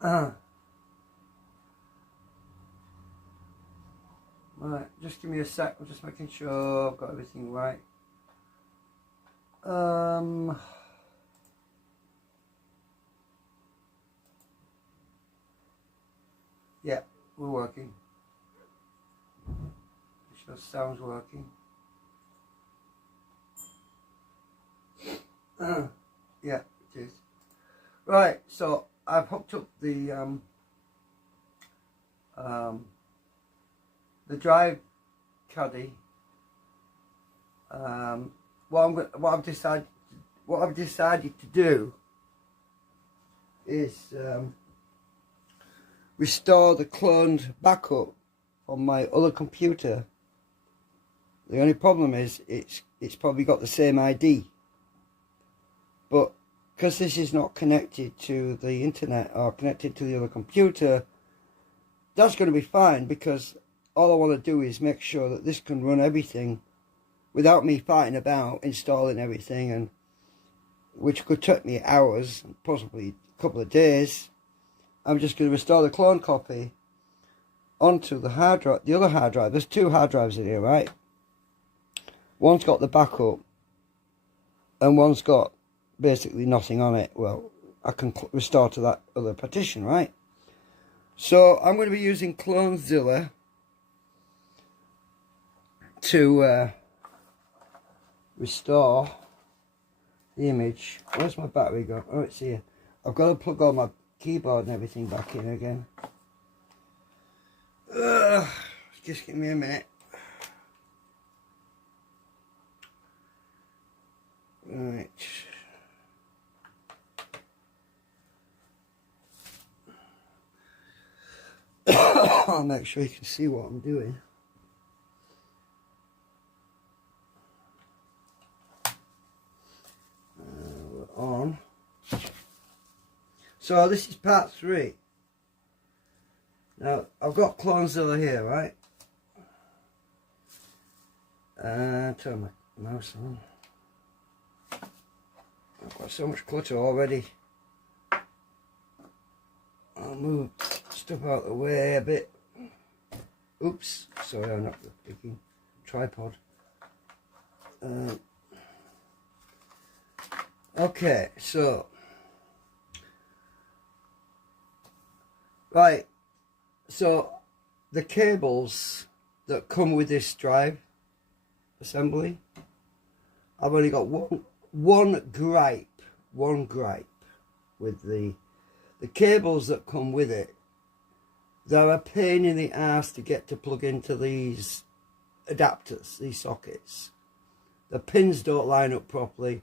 Right, just give me a sec. I'm just making sure I've got everything right. Yeah, we're working. Make sure sound's working. Yeah, it is. Right, so I've hooked up the drive caddy. What I've decided to do is restore the cloned backup on my other computer. The only problem is it's probably got the same ID, but because this is not connected to the internet or connected to the other computer, that's going to be fine, because all I want to do is make sure that this can run everything without me fighting about installing everything, and which could take me hours, possibly a couple of days. I'm just going to restore the clone copy onto the hard drive, the other hard drive. There's two hard drives in here, right? One's got the backup and one's got basically nothing on it. Well, I can restore to that other partition, right? So I'm going to be using CloneZilla to restore the image. Where's my battery go? Oh, it's here. I've got to plug all my keyboard and everything back in again. Just give me a minute. Right. I'll make sure you can see what I'm doing. We're on. So this is part 3. Now I've got CloneZilla here, right? Turn my mouse on. I've got so much clutter already. I'll move stuff out of the way a bit. Oops, sorry, I'm not picking tripod. Okay, so right, so the cables that come with this drive assembly, I've only got one gripe with the cables that come with it. They're a pain in the ass to get to plug into these adapters, these sockets. The pins don't line up properly.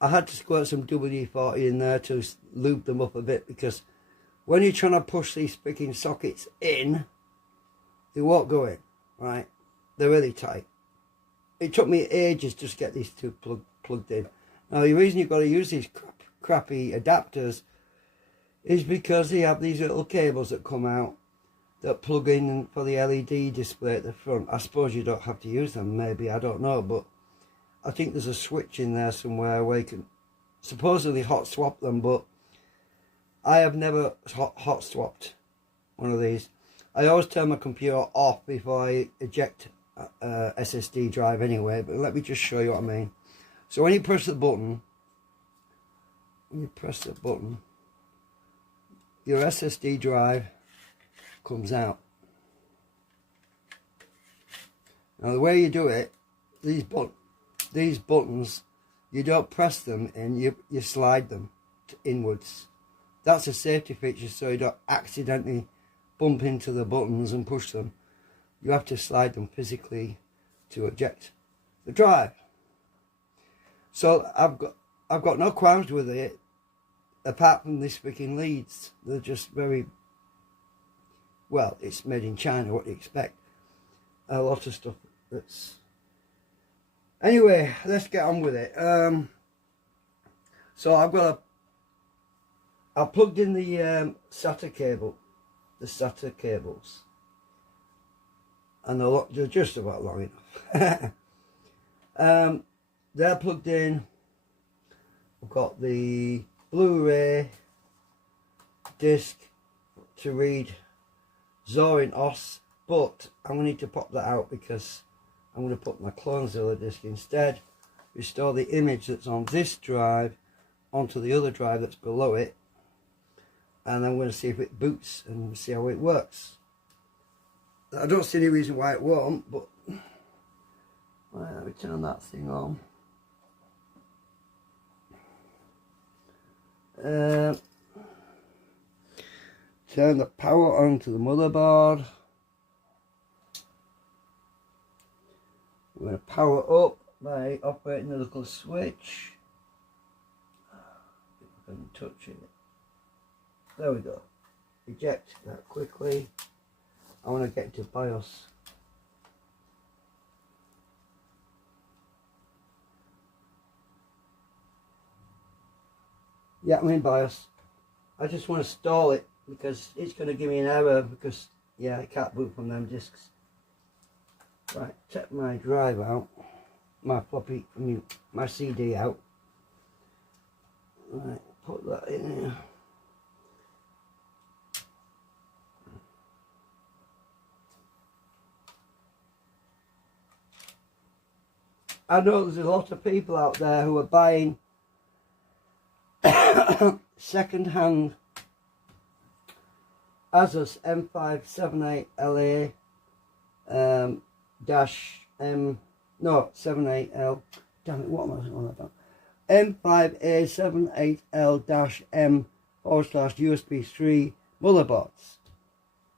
I had to squirt some WD-40 in there to lube them up a bit, because when you're trying to push these freaking sockets in, they won't go in, right? They're really tight. It took me ages just to get these two plugged in. Now, the reason you've got to use these crappy adapters is because they have these little cables that come out that plug in for the LED display at the front. I suppose you don't have to use them, maybe, I don't know, but I think there's a switch in there somewhere where you can supposedly hot swap them, but I have never hot swapped one of these. I always turn my computer off before I eject SSD drive anyway, but let me just show you what I mean. So when you press the button, your SSD drive comes out. Now the way you do it, these buttons, you don't press them in, you slide them inwards. That's a safety feature, so you don't accidentally bump into the buttons and push them. You have to slide them physically to eject the drive. So I've got no qualms with it, apart from these freaking leads. They're just very, well, it's made in China, what do you expect? A lot of stuff that's... Anyway, let's get on with it. So I plugged in the SATA cable, the SATA cables, and they're just about long enough. They're plugged in. I've got the Blu-ray soft disk to read Zorin OS, but I'm going to need to pop that out because I'm going to put my CLONED disk instead, restore the image that's on this drive onto the other drive that's below it, and I'm going to see if it boots and see how it works. I don't see any reason why it won't, but let me turn that thing on. Turn the power on to the motherboard. We're going to power up by operating the little switch. If I can touch it. There we go. Eject that quickly. I want to get into BIOS. Yeah, I'm in BIOS. I just want to stall it because it's going to give me an error because, yeah, I can't boot from them discs. Right, take my drive out, my floppy, my CD out. Right, put that in here. I know there's a lot of people out there who are buying second-hand Asus M5A78L-M no 78L. Damn it! What am I on about? M5A78L-M /USB 3 motherboards,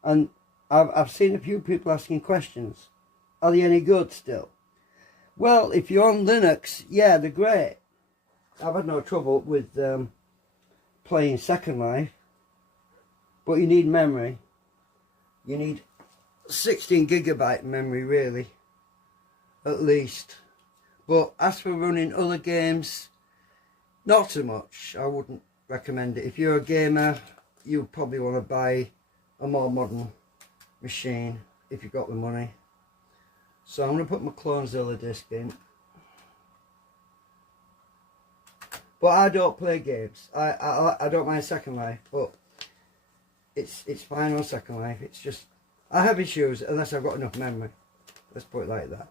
and I've seen a few people asking questions. Are they any good still? Well, if you're on Linux, yeah, they're great. I've had no trouble with playing Second Life, but you need memory. You need 16GB memory, really, at least. But as for running other games, not so much. I wouldn't recommend it. If you're a gamer, you probably want to buy a more modern machine if you've got the money. So I'm going to put my CLONED disc in. But I don't play games. I don't mind Second Life, but it's fine on Second Life. It's just I have issues unless I've got enough memory. Let's put it like that.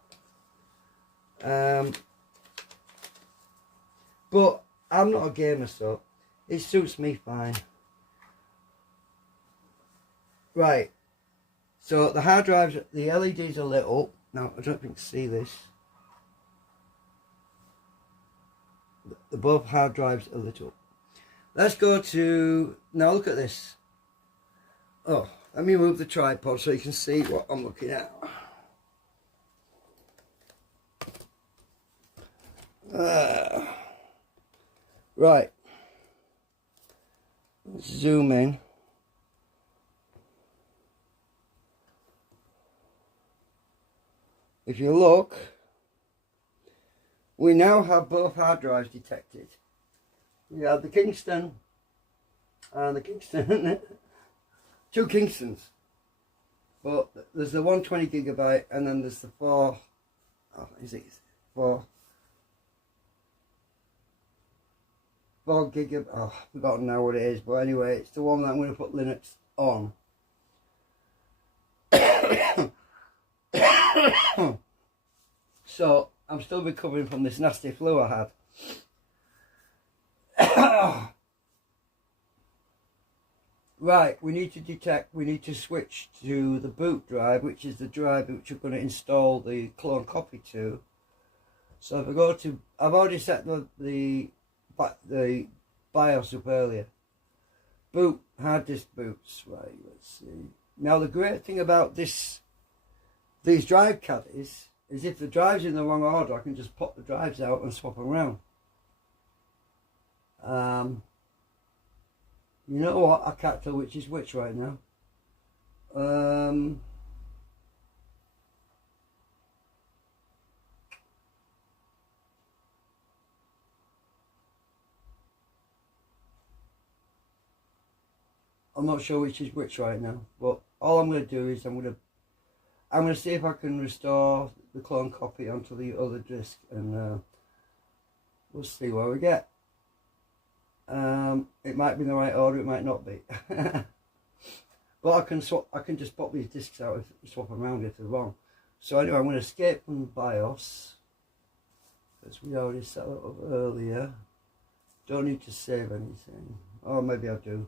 But I'm not a gamer, so it suits me fine. Right. So the hard drives, the LEDs are lit up. Now I don't think you can see this. The both hard drives are lit up. Let's go to, now look at this. Oh, let me move the tripod so you can see what I'm looking at. Right. Let's zoom in. If you look, we now have both hard drives detected. We have the Kingston and the Kingston, two Kingstons. But there's the 120GB and then there's the 4 GB, I've forgotten now what it is, but anyway, it's the one that I'm going to put Linux on. So I'm still recovering from this nasty flu I had. Right, we need to switch to the boot drive, which is the drive which we're going to install the clone copy to. So if I go to, I've already set the BIOS up earlier. Boot, hard disk boots. Right, let's see. Now the great thing about these drive caddies is if the drive's in the wrong order, I can just pop the drives out and swap them around. You know what? I can't tell which is which right now. I'm not sure which is which right now, but all I'm going to do is I'm going to see if I can restore the clone copy onto the other disk, and we'll see what we get. It might be in the right order, it might not be. But I can just pop these discs out and swap them around if they're wrong. So anyway, I'm going to escape from BIOS, because we already set that up earlier. Don't need to save anything. Oh, maybe I do.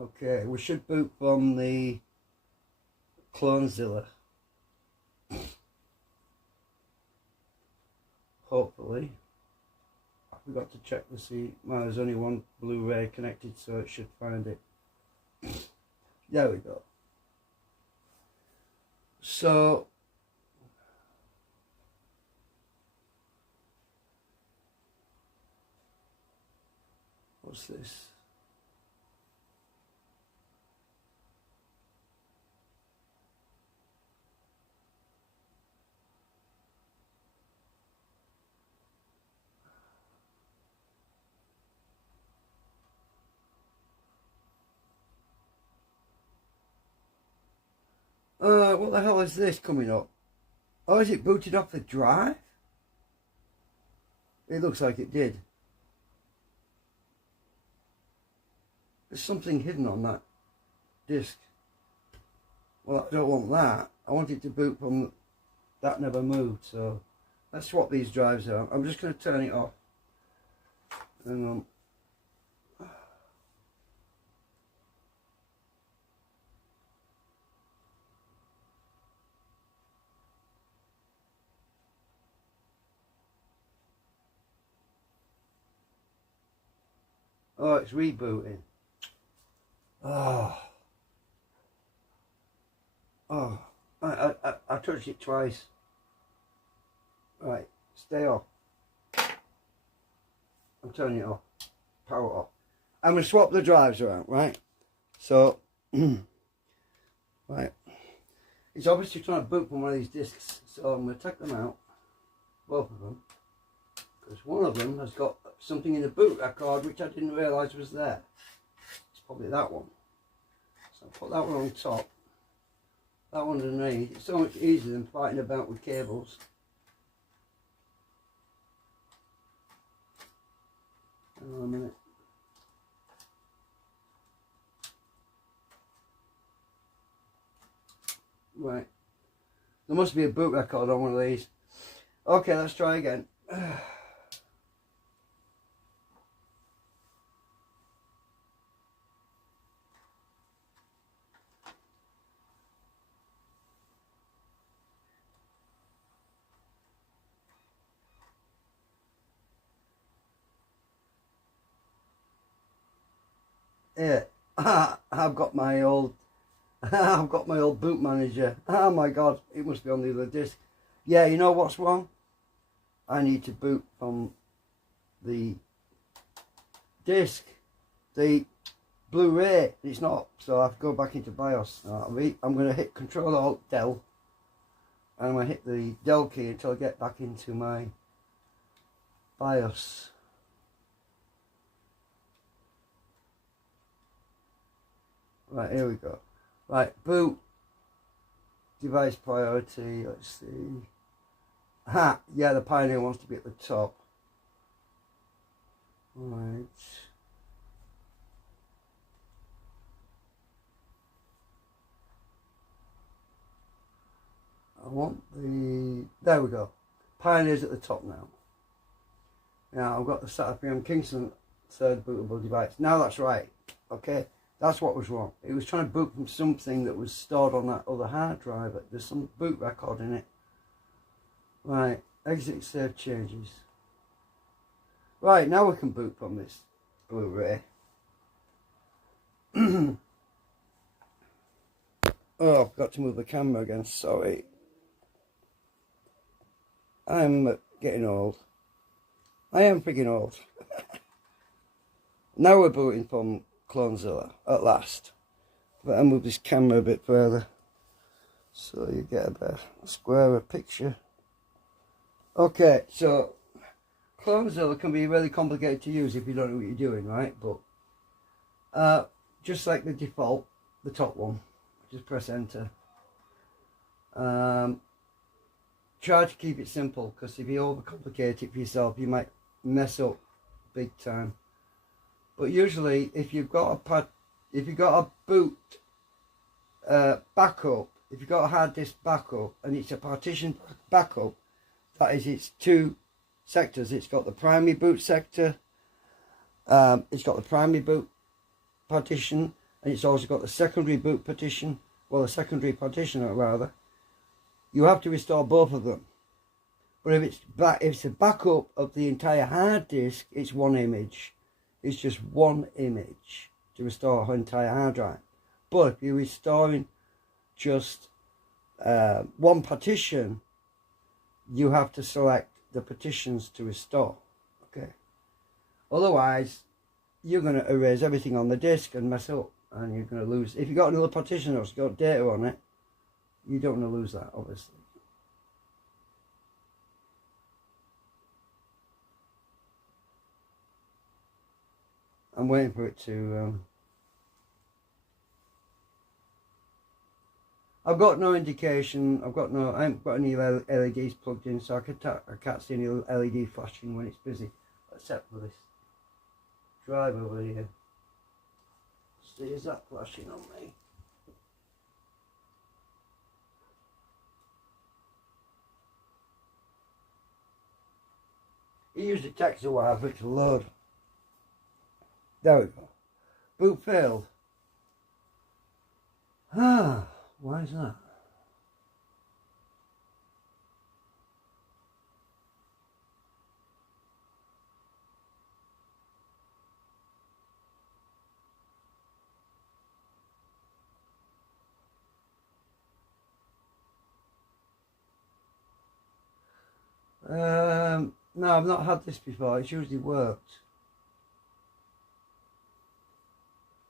Okay, we should boot from the CLONEZilla. Hopefully. I forgot to check to see. Well, there's only one Blu-ray connected, so it should find it. There we go. So what's this? What the hell is this coming up? Oh, is it booted off the drive? It looks like it did. There's something hidden on that disc. Well, I don't want that. I want it to boot from that never moved. So let's swap these drives out. I'm just going to turn it off. And oh, it's rebooting. Oh. Oh. I touched it twice. Right, stay off. I'm turning it off. Power off. I'm going to swap the drives around, right? So, right. It's obviously trying to boot from one of these discs. So I'm going to take them out. Both of them. Because one of them has got something in the boot record which I didn't realise was there. It's probably that one. So I'll put that one on top. That one underneath. It's so much easier than fighting about with cables. Hang on a minute. Right. There must be a boot record on one of these. Okay, let's try again. Yeah, I've got my old boot manager. Oh my god, it must be on the other disc. Yeah, you know what's wrong? I need to boot from the disc, the Blu-ray. It's not, so I have to go back into BIOS. I'm going to hit Control Alt Del, and I'm going to hit the Del key until I get back into my BIOS. Right, here we go. Right, boot, device priority, let's see. Ha, yeah, the Pioneer wants to be at the top. Right. I want the, there we go. Pioneer's at the top now. Now I've got the SATA PM Kingston third bootable device. Now that's right, okay. That's what was wrong. It was trying to boot from something that was stored on that other hard drive. There's some boot record in it. Right, exit save changes. Right, now we can boot from this Blu-ray. Oh, I've got to move the camera again, sorry. I'm getting old. I am freaking old. Now we're booting from CLONEZilla at last. But I'll move this camera a bit further so you get a better squarer picture. Okay, so CLONEZilla can be really complicated to use if you don't know what you're doing, right? But just like the default, the top one, just press enter. Try to keep it simple, because if you overcomplicate it for yourself, you might mess up big time. But usually, if you've got a boot backup, if you've got a hard disk backup and it's a partition backup, that is, it's two sectors. It's got the primary boot sector, it's got the primary boot partition, and it's also got the secondary boot partition, well, the secondary partition rather. You have to restore both of them. But if it's a backup of the entire hard disk, it's one image. It's just one image to restore her entire hard drive. But if you're restoring just one partition, you have to select the partitions to restore. Okay. Otherwise, you're going to erase everything on the disk and mess up, and you're going to lose. If you've got another partition or it's got data on it, you don't want to lose that, obviously. I'm waiting for it to. I've got no indication. I haven't got any LEDs plugged in, so I can't see any LED flashing when it's busy, except for this drive over here. See, is that flashing on me? It usually takes a while for it to load. There we go. Boot failed. Why is that? No, I've not had this before. It's usually worked.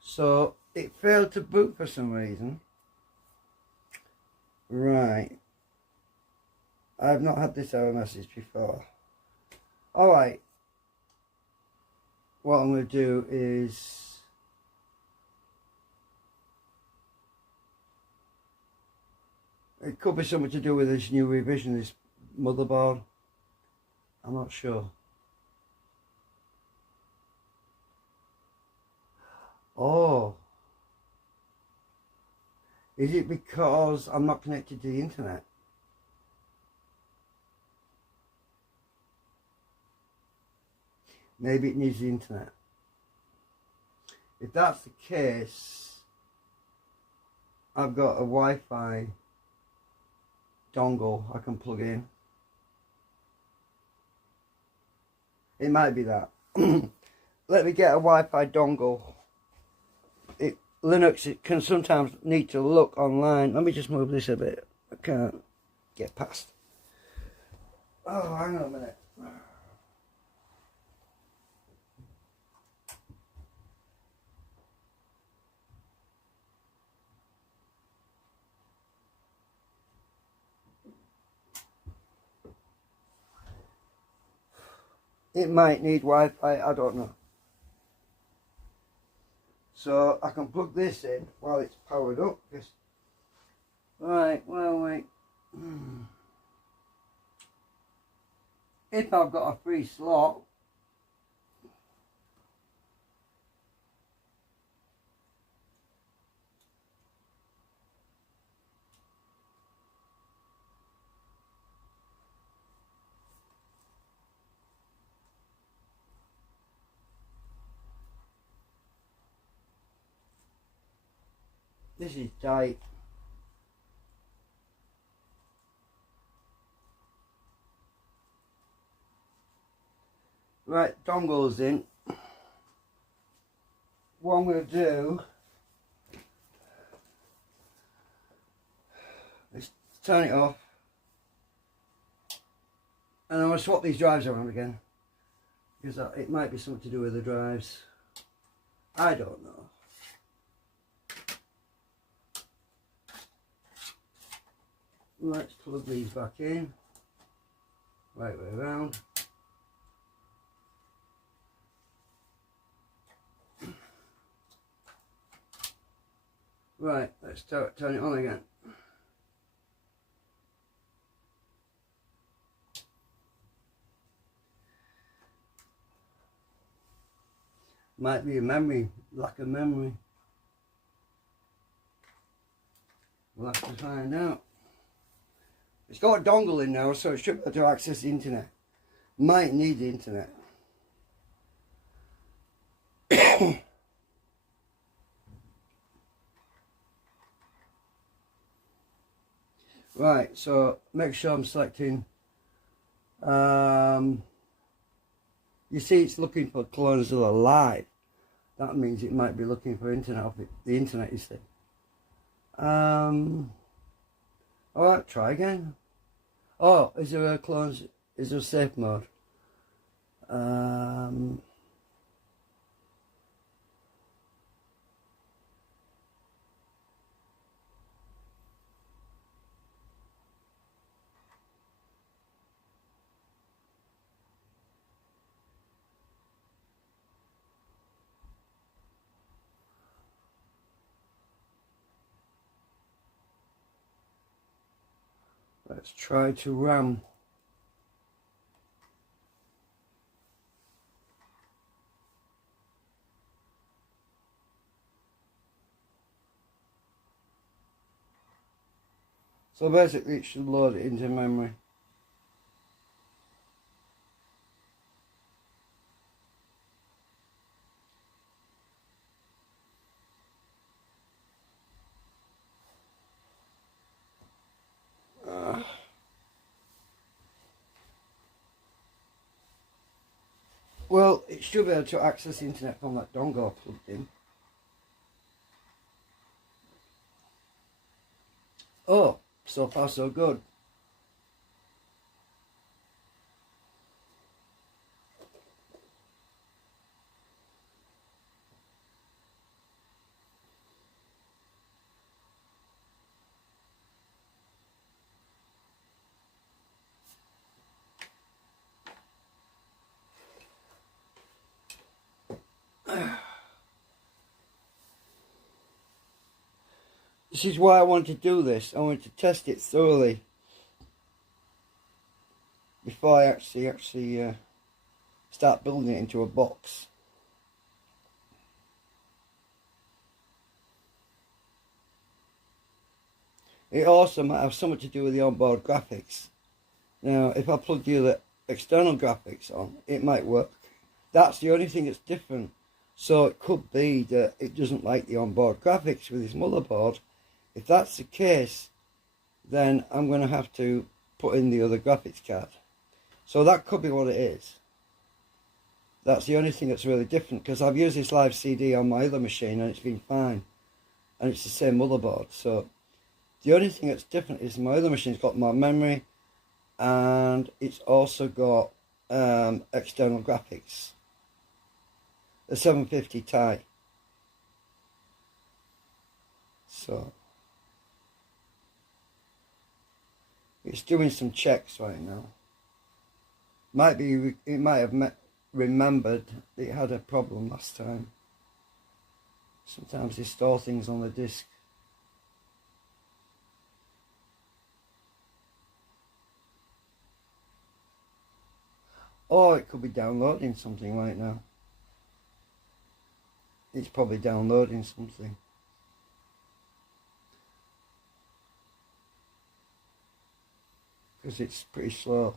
So it failed to boot for some reason. Right. I've not had this error message before. Alright. What I'm going to do is it could be something to do with this new revision, this motherboard. I'm not sure. Oh. Is it because I'm not connected to the internet? Maybe it needs the internet. If that's the case, I've got a Wi-Fi dongle I can plug in. It might be that. Let me get a Wi-Fi dongle. Linux, it can sometimes need to look online. Let me just move this a bit. I can't get past. Oh, hang on a minute. It might need Wi-Fi, I don't know. So I can plug this in while it's powered up. Right, well, wait. If I've got a free slot, this is tight. Right, dongle's in. What I'm going to do is turn it off, and I'm going to swap these drives around again, because it might be something to do with the drives. I don't know. Let's plug these back in, right way around. Right, let's turn it on again. Might be a memory, lack of memory. We'll have to find out. It's got a dongle in now, so it should be able to access the internet. Might need the internet. Right, so make sure I'm selecting. You see it's looking for clones that are live. That means it might be looking for internet, the internet, you see. Alright, try again. Oh, is there a clones, is there a safe mode? Let's try to RAM. So basically it should load it into memory. Well, it should be able to access the internet from that dongle plugged in. Oh, so far so good. This is why I wanted to do this. I wanted to test it thoroughly before I actually start building it into a box. It also might have something to do with the onboard graphics. Now, if I plug the other external graphics on, it might work. That's the only thing that's different. So it could be that it doesn't like the onboard graphics with this motherboard. If that's the case, then I'm going to have to put in the other graphics card. So that could be what it is. That's the only thing that's really different, because I've used this live CD on my other machine and it's been fine. And it's the same motherboard. So the only thing that's different is my other machine's got more memory and it's also got external graphics. The 750 Ti. So it's doing some checks right now. It might have remembered that it had a problem last time. Sometimes they store things on the disk. Or it could be downloading something right now. It's probably downloading something. Because it's pretty slow.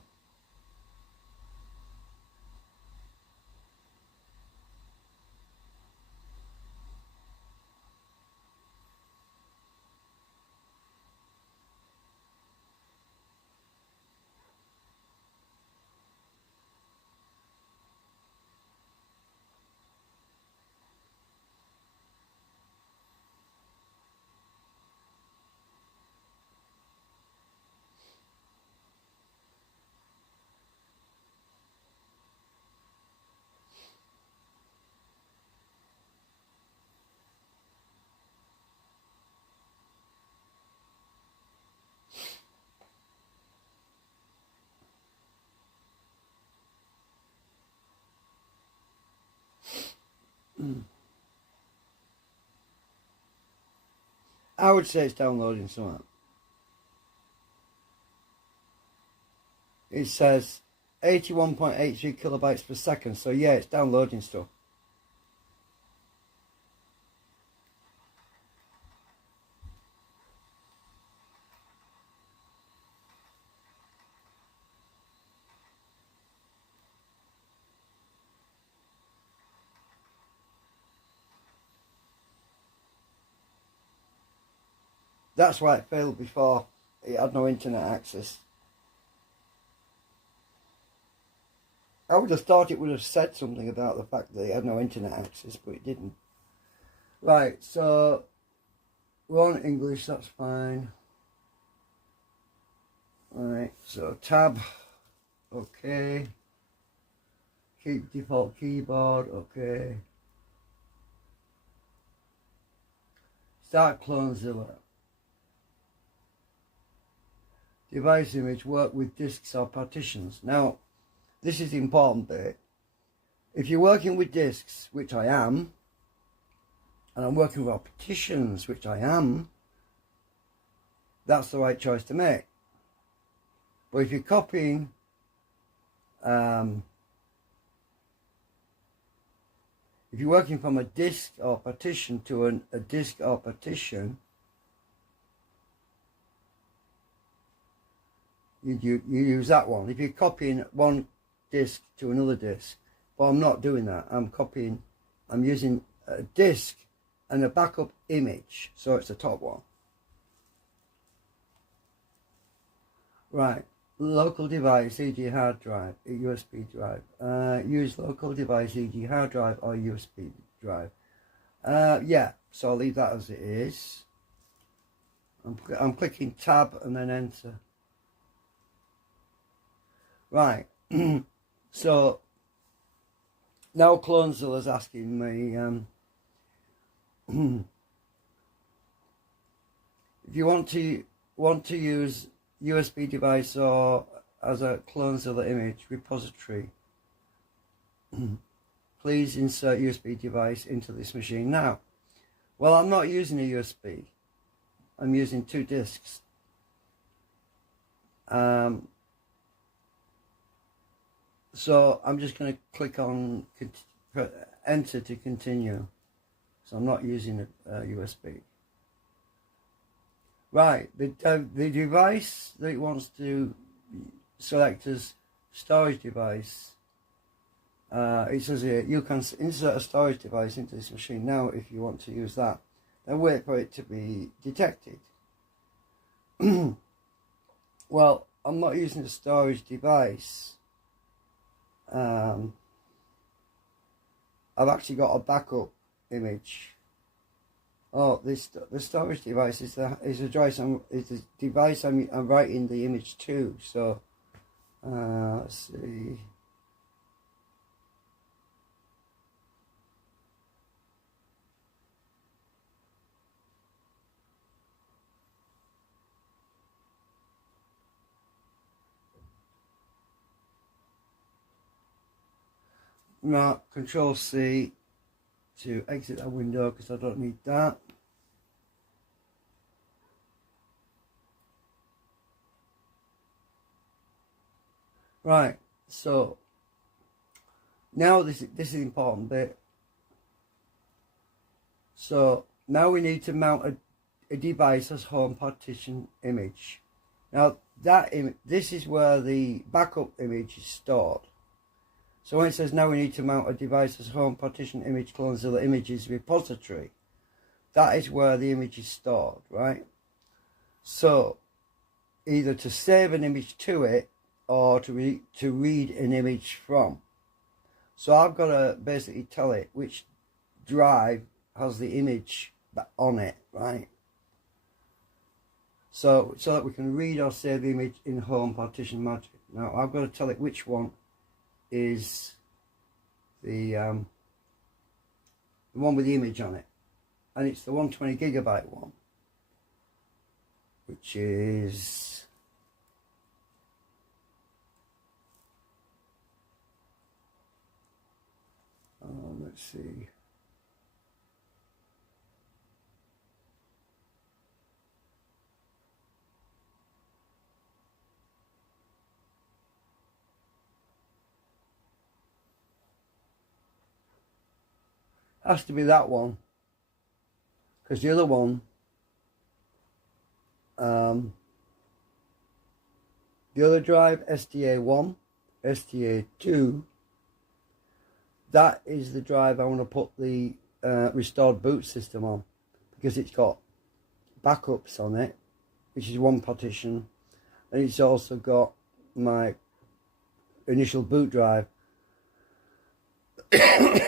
I would say it's downloading something. It says 81.83 kilobytes per second, so yeah, it's downloading stuff. That's why it failed before. It had no internet access. I would have thought it would have said something about the fact that it had no internet access, but it didn't. Right, so we're on English, that's fine. Alright, so tab, okay. Keep default keyboard, okay. Start CloneZilla. Device image, work with disks or partitions. Now, this is the important bit. If you're working with disks, which I am, and I'm working with partitions, which I am, that's the right choice to make. But if you're copying if you're working from a disk or partition to a disk or partition, you use that one. If you're copying one disk to another disk, but I'm not doing that. I'm using a disk and a backup image, so it's the top one. Right, local device, e.g. hard drive, USB drive. Use local device, e.g. hard drive or USB drive. Yeah, so I'll leave that as it is. I'm clicking tab and then enter. Right, so now CloneZilla is asking me if you want to use USB device or as a CloneZilla image repository, please insert USB device into this machine now. Well, I'm not using a USB. I'm using 2 disks. So I'm just going to click on enter to continue. So I'm not using a USB. Right, the device that it wants to select as storage device, it says here, you can insert a storage device into this machine now if you want to use that. Then wait for it to be detected. Well, I'm not using a storage device. I've actually got a backup image. Oh, the storage device is the device I'm writing the image to. So let's see. Now, Control C to exit that window because I don't need that. Right, so now this is the important bit. So now we need to mount a device as home partition image. Now this is where the backup image is stored. So when it says now we need to mount a device as home partition image CloneZilla images repository, that is where the image is stored, right? So either to save an image to it or to read an image from. So I've got to basically tell it which drive has the image on it, right? So that we can read or save the image in home partition magic. Now I've got to tell it which one is the one with the image on it, and it's the 120GB one, which is let's see. Has to be that one, because the other one, the other drive, STA1, STA2, that is the drive I want to put the restored boot system on, because it's got backups on it, which is one partition, and it's also got my initial boot drive,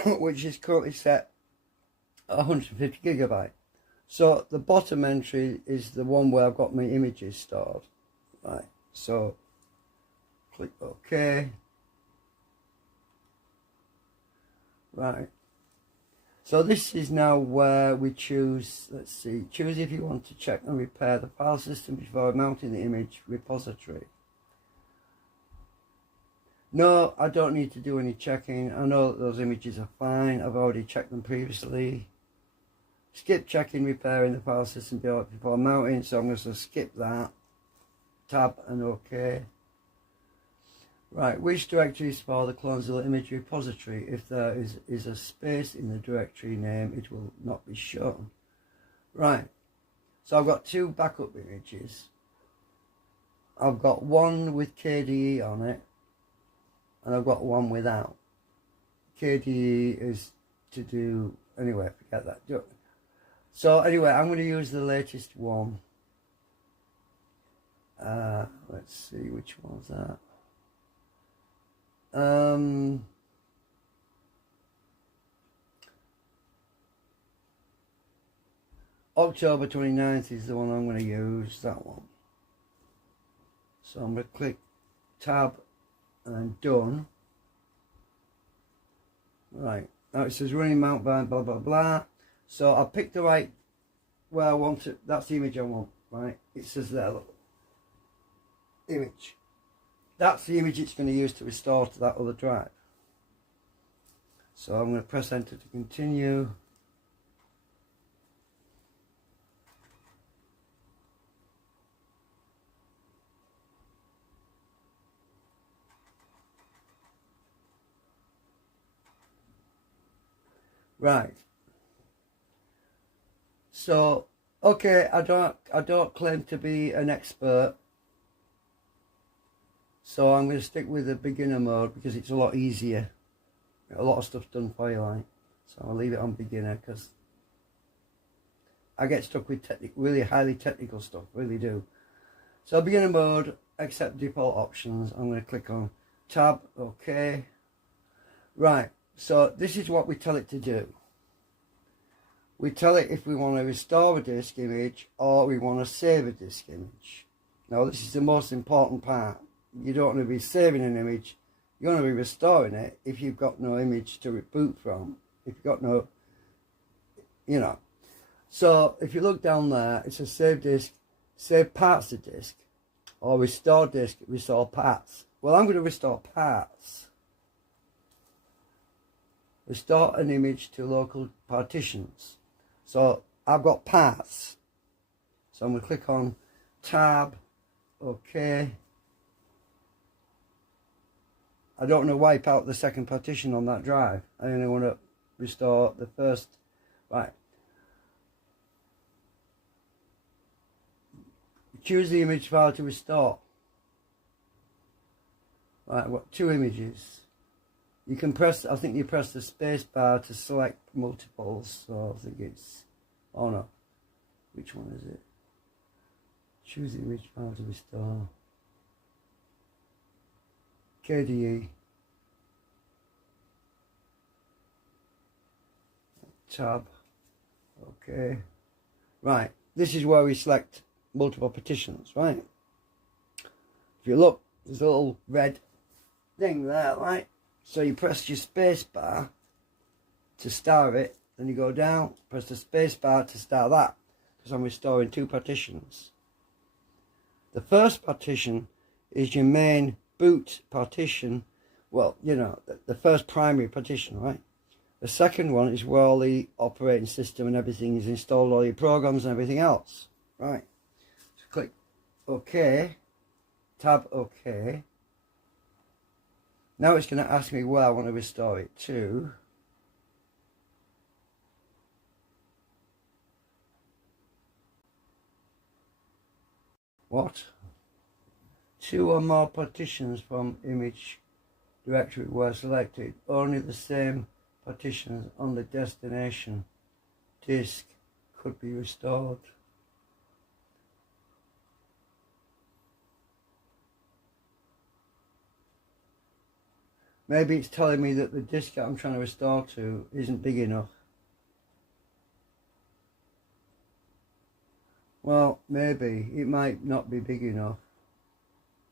which is currently set at 150 gigabyte. So the bottom entry is the one where I've got my images stored. Right, so click OK. Right, so this is now where we choose, let's see, choose if you want to check and repair the file system before mounting the image repository. No, I don't need to do any checking. I know that those images are fine. I've already checked them previously. Skip checking, repairing the file system before mounting, so I'm going to skip that. Tab and OK. Right, which directory is for the CloneZilla image repository? If there is a space in the directory name, it will not be shown. Right, so I've got two backup images. I've got one with KDE on it, and I've got one without. KDE is to do, anyway, forget that. So anyway, I'm going to use the latest one. Let's see, which one's that? October 29th is the one I'm going to use, that one. So I'm going to click tab and done. Right, now it says running mount by blah blah blah. So I picked the right where I want it. That's the image I want, right? It says there, look. Image. That's the image it's going to use to restore to that other drive. So I'm going to press enter to continue. Right. So, okay, I don't claim to be an expert. So I'm going to stick with the beginner mode because it's a lot easier. A lot of stuff's done for you, like. So I'll leave it on beginner because I get stuck with really highly technical stuff, really do. So beginner mode, accept default options. I'm going to click on tab, OK. Right, so this is what we tell it to do. We tell it if we want to restore a disk image or we want to save a disk image. Now this is the most important part. You don't want to be saving an image, you want to be restoring it if you've got no image to reboot from. If you've got no, you know. So if you look down there, it says save disk, save parts of disk, or restore disk, restore parts. Well, I'm going to restore parts. Restore an image to local partitions. So I've got parts. So I'm going to click on tab, OK. I don't want to wipe out the second partition on that drive. I only want to restore the first. Right. Choose the image file to restore. Right, I've got two images. You can press, I think you press the space bar to select multiples. So I think it's, oh no, which one is it? Choose the image file to restore. KDE. Tab. Okay. Right, this is where we select multiple partitions, right? If you look, there's a little red thing there, right? So you press your space bar to start it, then you go down, press the space bar to start that, because I'm restoring two partitions. The first partition is your main boot partition, well, you know, the first primary partition, right? The second one is where all the operating system and everything is installed, all your programs and everything else, right? So click OK, tab OK. Now it's going to ask me where I want to restore it to. What? Two or more partitions from image directory were selected. Only the same partitions on the destination disk could be restored. Maybe it's telling me that the disk that I'm trying to restore to isn't big enough. Well, maybe. It might not be big enough.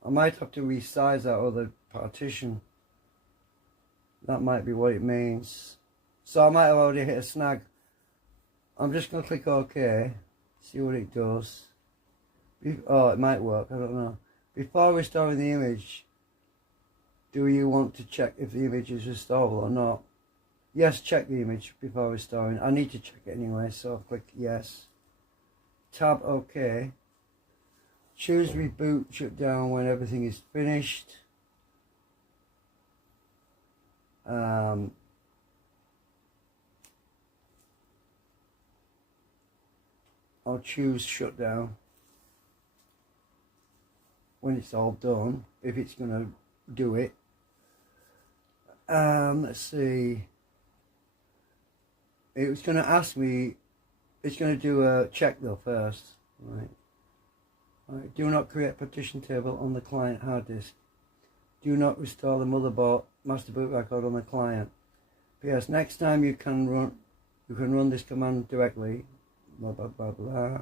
I might have to resize that other partition. That might be what it means. So I might have already hit a snag. I'm just going to click OK. See what it does. Oh, it might work. I don't know. Before restoring the image, do you want to check if the image is restorable or not? Yes, check the image before restoring. I need to check it anyway, so I'll click yes. Tab OK. Choose reboot shutdown when everything is finished. I'll choose shutdown when it's all done, if it's going to do it. Let's see. It was going to ask me, it's going to do a check though first. Right. Do not create partition table on the client hard disk. Do not restore the motherboard master boot record on the client. P.S. Next time you can run this command directly. Blah blah blah blah.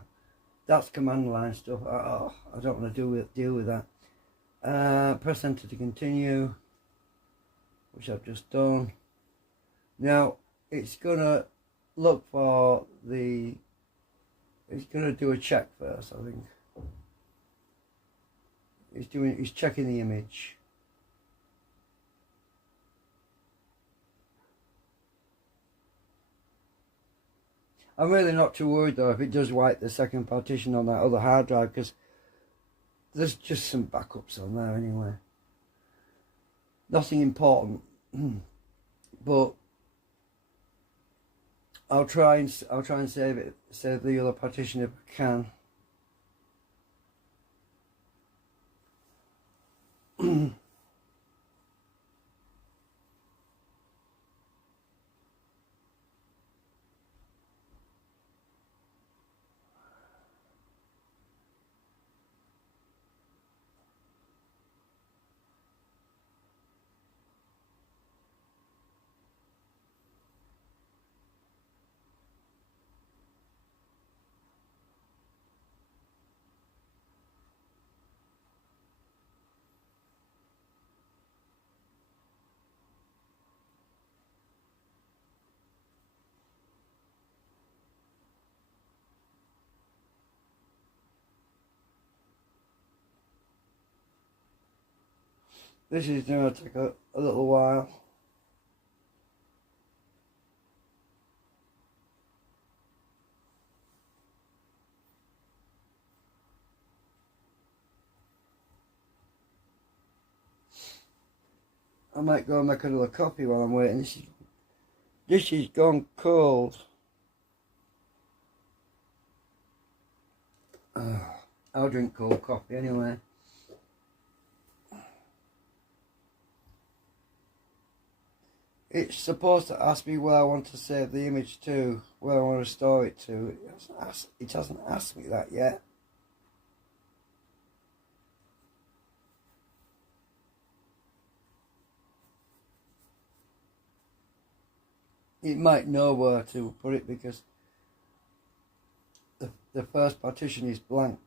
That's command line stuff. Oh, I don't want to deal with that. Press enter to continue, which I've just done. Now it's gonna look for the. It's gonna do a check first, I think. It's checking the image. I'm really not too worried though if it does wipe the second partition on that other hard drive, because there's just some backups on there anyway. Nothing important, but I'll try and save the other partition if I can. This is going to take a little while. I might go and make another coffee while I'm waiting. This is gone cold. I'll drink cold coffee anyway. It's supposed to ask me where I want to save the image to, where I want to store it to. It hasn't asked me that yet. It might know where to put it because the first partition is blank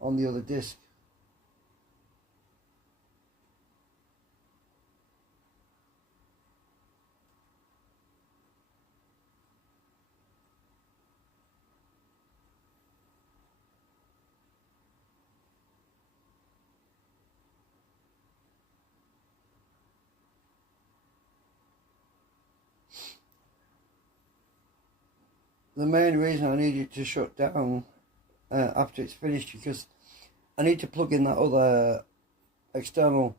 on the other disk. The main reason I need it to shut down after it's finished because I need to plug in that other external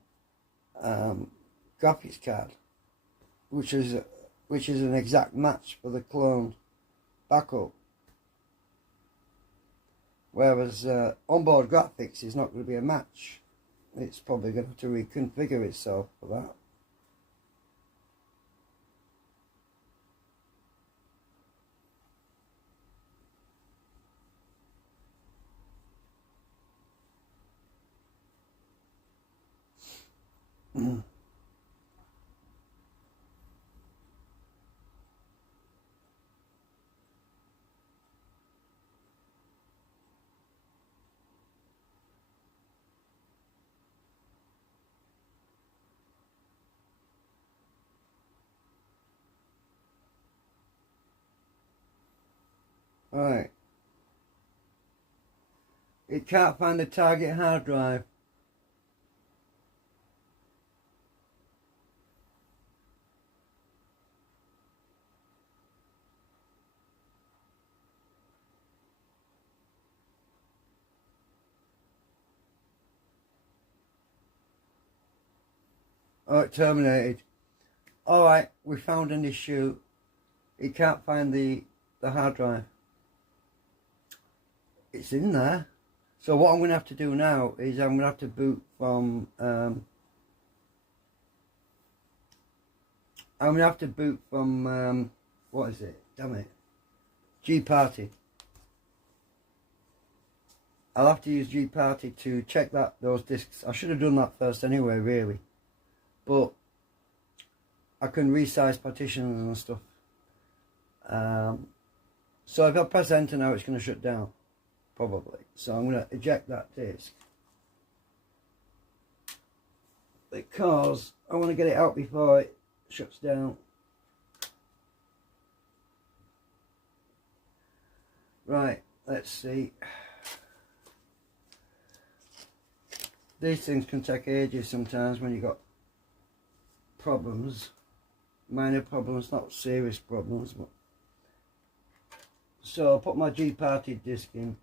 graphics card, which is an exact match for the cloned backup. Whereas onboard graphics is not going to be a match. It's probably going to have to reconfigure itself for that. Right. It can't find the target hard drive. Oh, it terminated. Alright, we found an issue. It can't find the hard drive. It's in there. So what I'm going to have to do now is I'm going to have to boot from what is it? Damn it. G-Party. I'll have to use G-Party to check those discs. I should have done that first anyway, really. But I can resize partitions and stuff. So if I press enter now, it's going to shut down. Probably. So I'm going to eject that disk. Because I want to get it out before it shuts down. Right, let's see. These things can take ages sometimes when you've got problems. Minor problems, not serious problems. But so I'll put my G-Party disc in.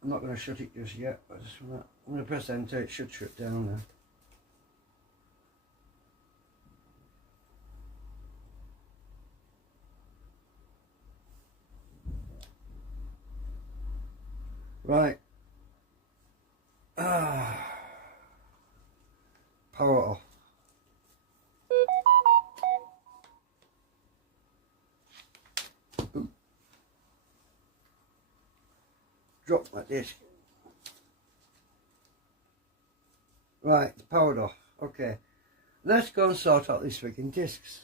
I'm not going to shut it just yet. I'm going to press enter. It should shut down now. Right. Power off. Ooh. Drop my disc. Right, it's powered off. Okay. Let's go and sort out these freaking discs.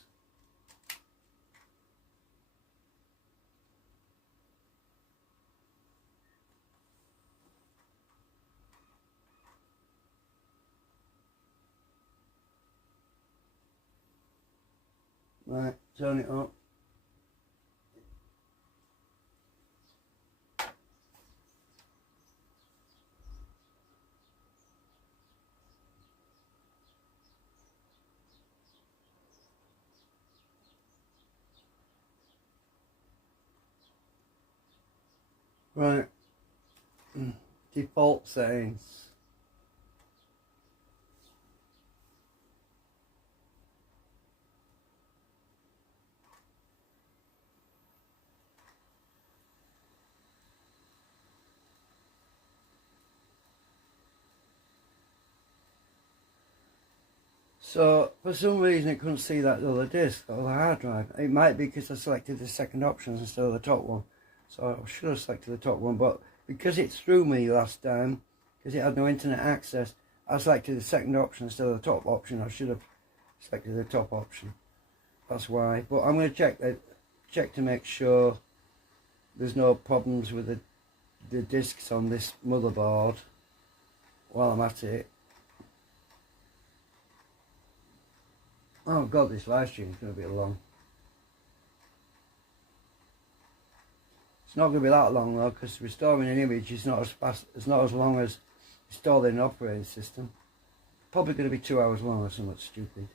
Right, turn it up. Right, default settings. So for some reason it couldn't see that other disk or the hard drive. It might be because I selected the second option instead of the top one. So I should have selected the top one, but because it threw me last time, because it had no internet access, I selected the second option instead of the top option. I should have selected the top option. That's why. But I'm going to check to make sure there's no problems with the discs on this motherboard while I'm at it. Oh god, this live stream is going to be long. It's not going to be that long though, because restoring an image is not as fast, it's not as long as installing an operating system. Probably going to be 2 hours long or something stupid.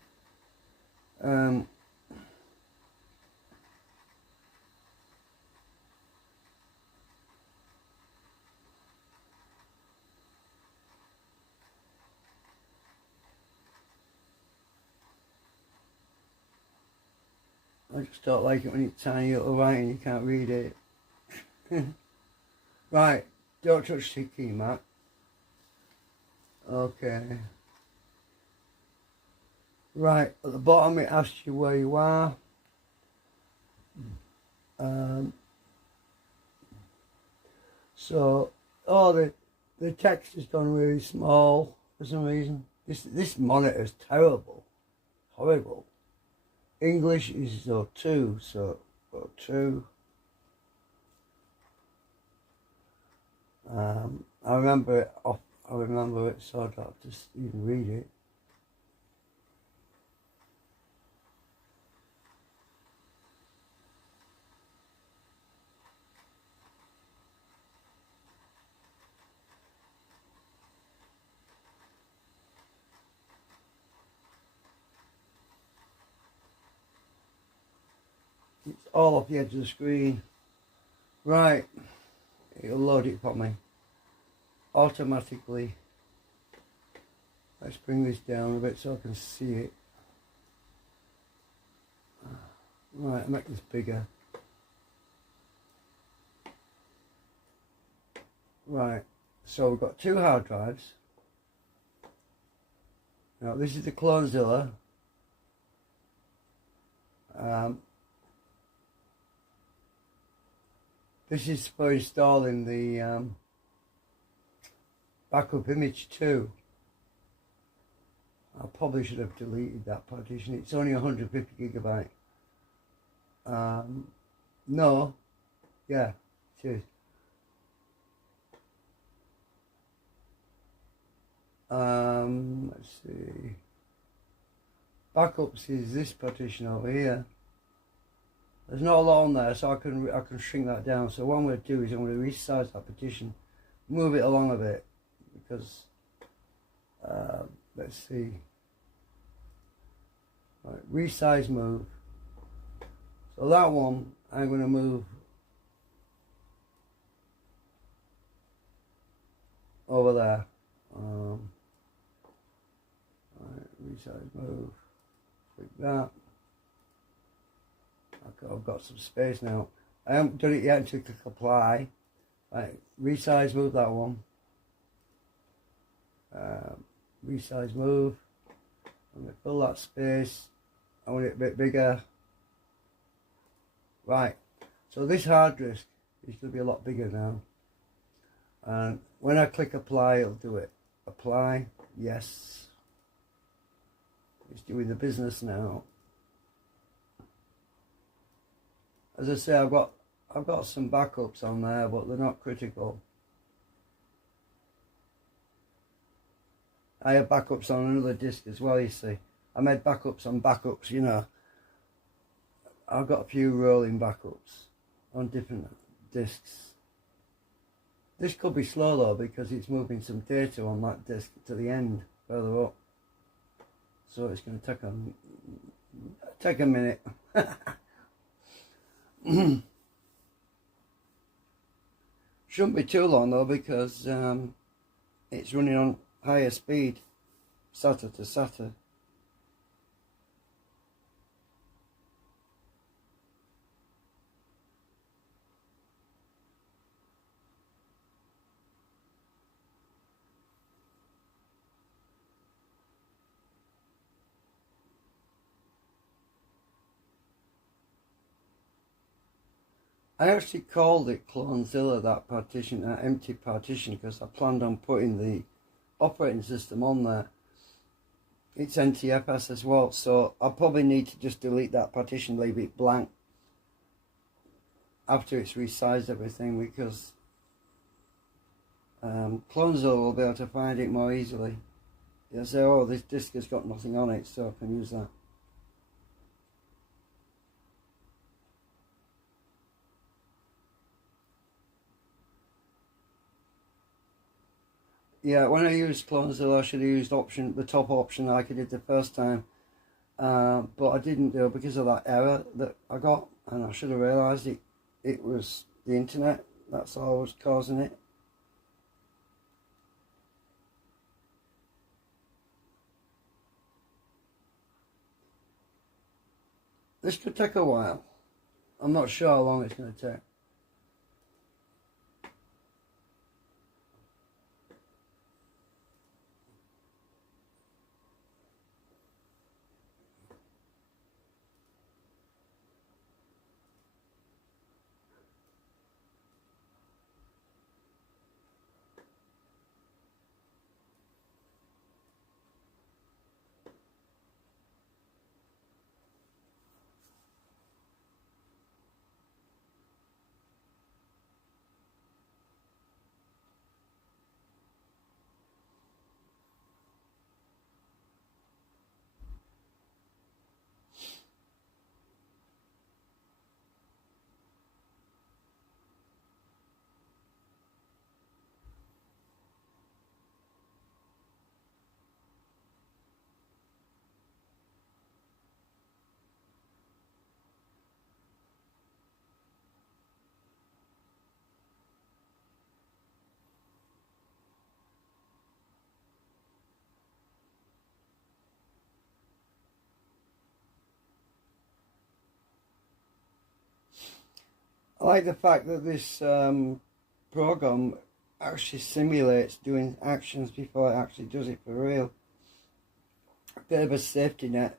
I just don't like it when it's tiny little writing and you can't read it. Right, don't touch the key, Matt. Okay. Right, at the bottom it asks you where you are. So, all the The text has gone really small for some reason. This monitor is terrible, horrible. English is 02, so 02. I remember it off. I remember it, so I don't have to even read it. It's all off the edge of the screen. Right, it'll load it for me automatically. Let's bring this down a bit so I can see it. Right, I'll make this bigger. Right, so we've got 2 hard drives. Now this is the CLONEZilla. This is for installing the backup image too. I probably should have deleted that partition. It's only 150 gigabyte. No, yeah, it is. Let's see. Backups is this partition over here. There's not a lot on there, so I can shrink that down. So what I'm going to do is I'm going to resize that partition, move it along a bit, because let's see. Right, resize, move. So that one I'm going to move over there. Right, resize, move. Click that. Okay, I've got some space now. I haven't done it yet until I click apply. Right, resize, move that one. Resize, move. I'm going to fill that space. I want it a bit bigger. Right, so this hard disk is going to be a lot bigger now. And when I click apply, it'll do it. Apply, yes. It's doing the business now. As I say, I've got some backups on there, but they're not critical. I have backups on another disk as well, you see. I made backups on backups, you know. I've got a few rolling backups on different disks. This could be slow though, because it's moving some data on that disk to the end, further up. So it's going to take a minute. Shouldn't be too long though, because it's running on higher speed, SATA to SATA. I actually called it CLONEZilla, that partition, that empty partition, because I planned on putting the operating system on there. It's NTFS as well, so I'll probably need to just delete that partition, leave it blank after it's resized everything, because CLONEZilla will be able to find it more easily. They'll say, oh, this disk has got nothing on it, so I can use that. Yeah, when I used CLONEZilla, I should have used the top option like I did the first time. But I didn't do it because of that error that I got, and I should have realised it was the internet. That's all was causing it. This could take a while. I'm not sure how long it's going to take. I like the fact that this program actually simulates doing actions before it actually does it for real. A bit of a safety net.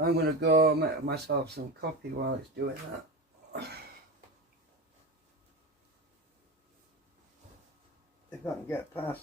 I'm going to go make myself some coffee while it's doing that. If I can get past.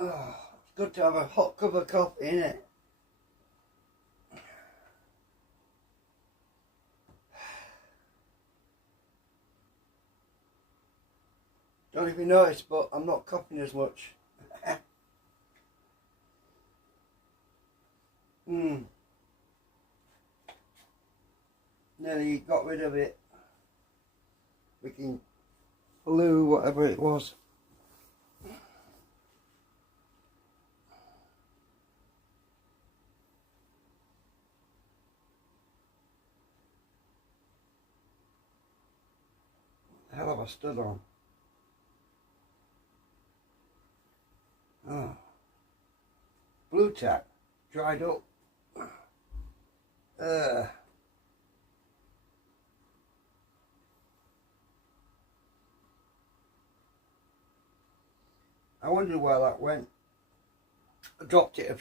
Oh, it's good to have a hot cup of coffee, isn't it? Don't know if you noticed, but I'm not coughing as much. Nearly got rid of it. Freaking flu, whatever it was. The hell have I stood on? Oh. Blue tack. Dried up. I wondered where that went. I dropped it a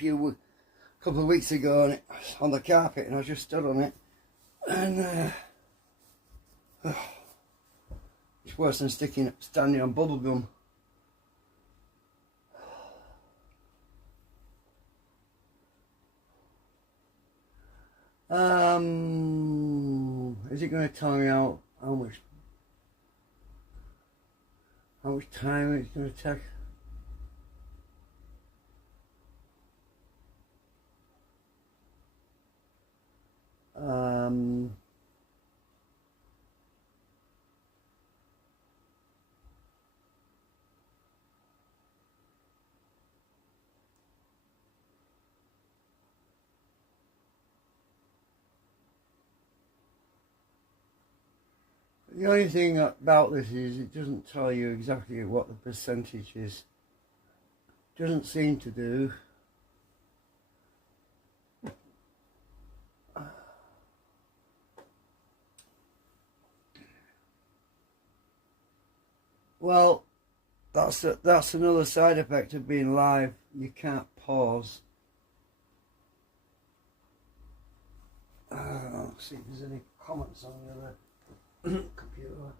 couple of weeks ago and it was on the carpet and I just stood on it. And it's worse than standing on bubble gum. Is it going to tell me how much time it's going to take? The only thing about this is it doesn't tell you exactly what the percentage is. Doesn't seem to do. Well, that's another side effect of being live. You can't pause. Let's see if there's any comments on the other computer.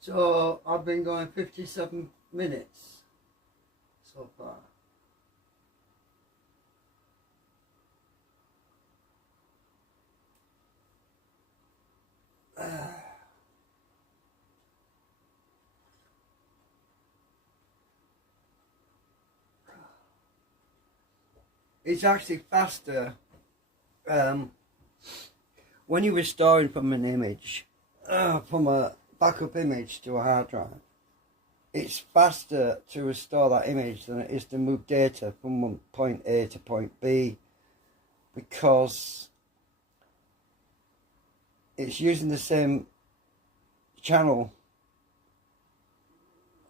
So I've been going 57 minutes so far. It's actually faster when you're restoring from an image, from a backup image to a hard drive. It's faster to restore that image than it is to move data from point A to point B, because it's using the same channel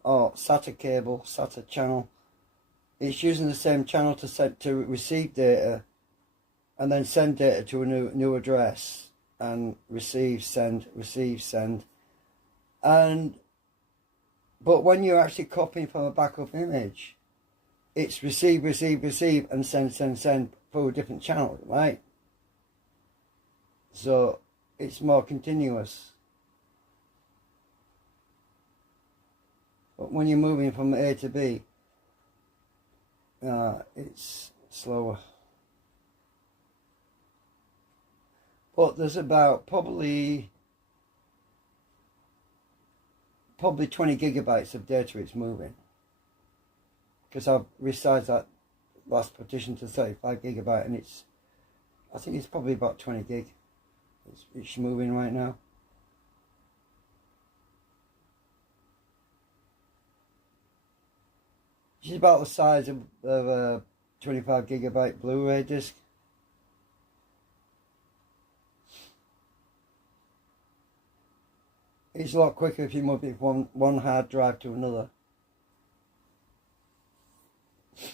or SATA cable, SATA channel. It's using the same channel to receive data and then send data to a new address and receive, send, but when you're actually copying from a backup image, it's receive, and send through a different channel, right? So it's more continuous. But when you're moving from A to B, it's slower. But there's about probably 20 gigabytes of data it's moving, because I've resized that last partition to 35 gigabyte, and I think it's probably about 20 gig it's moving right now. Which is about the size of a 25 gigabyte Blu-ray disc. It's a lot quicker if you move it from one hard drive to another.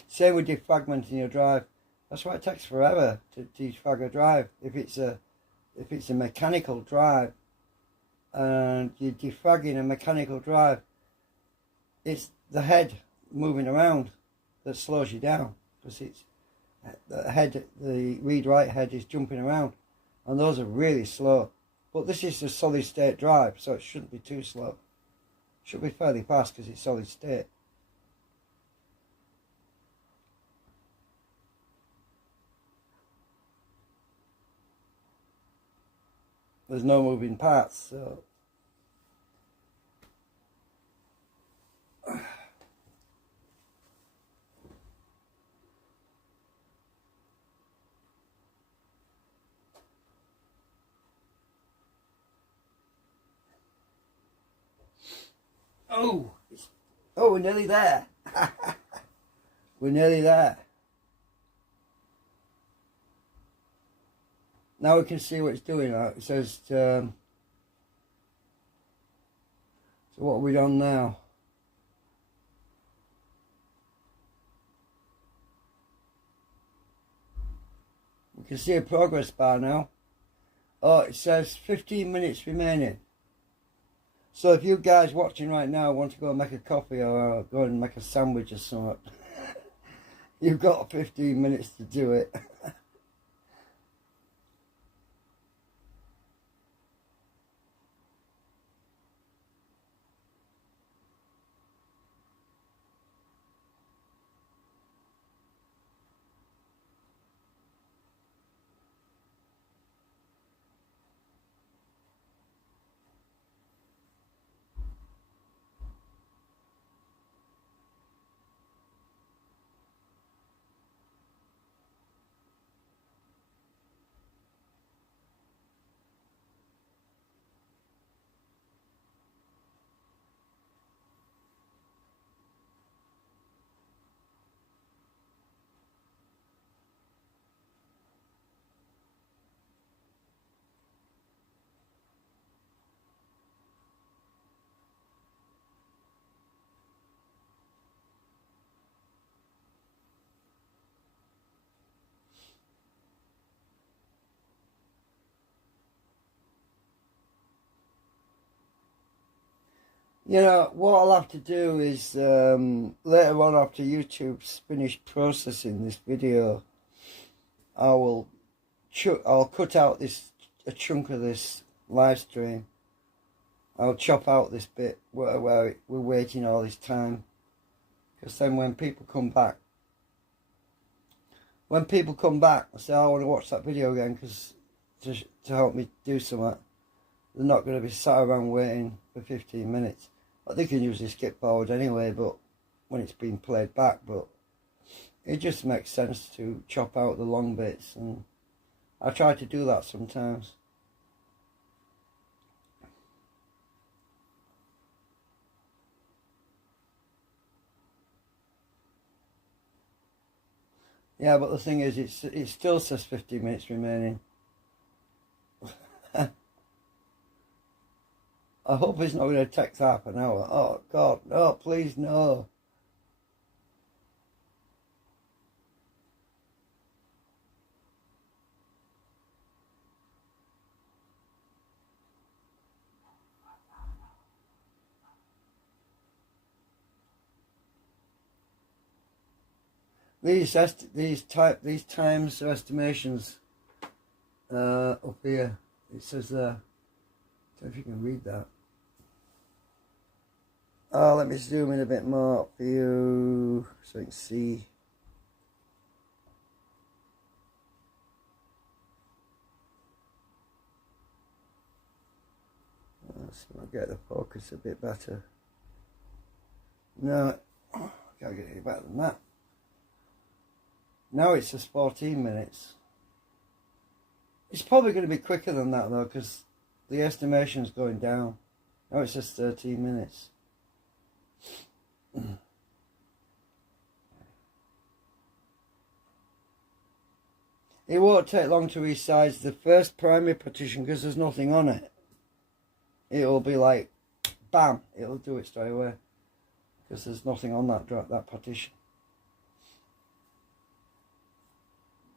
Same with defragmenting your drive. That's why it takes forever to defrag a drive. If it's a mechanical drive and you're defragging a mechanical drive, it's the head moving around that slows you down, because it's the read-write head is jumping around, and those are really slow. But this is a solid state drive, so it shouldn't be too slow. It should be fairly fast because it's solid state. There's no moving parts, so we're nearly there. We're nearly there. Now we can see what it's doing. It says, so what are we on now? can see a progress bar now. Oh, it says 15 minutes remaining. So if you guys watching right now want to go and make a coffee or go and make a sandwich or something, you've got 15 minutes to do it. You know, what I'll have to do is later on after YouTube's finished processing this video, I'll cut out a chunk of this live stream. I'll chop out this bit where we're waiting all this time. Because then when people come back, I say, oh, I want to watch that video again because to help me do something, they're not going to be sat around waiting for 15 minutes. They can usually skip forward anyway, but when it's being played back, but it just makes sense to chop out the long bits, and I try to do that sometimes. Yeah, but the thing is, it still says 15 minutes remaining. I hope it's not going to take half an hour. Oh, God, no, please, no. These times or estimations up here, it says I don't know if you can read that. Oh, let me zoom in a bit more for you so you can see. So I'll get the focus a bit better. No, can't get any better than that. Now it says 14 minutes. It's probably going to be quicker than that though, because the estimation's going down. Now it says 13 minutes. It won't take long to resize the first primary partition because there's nothing on it. It'll be like, bam, it'll do it straight away because there's nothing on that partition.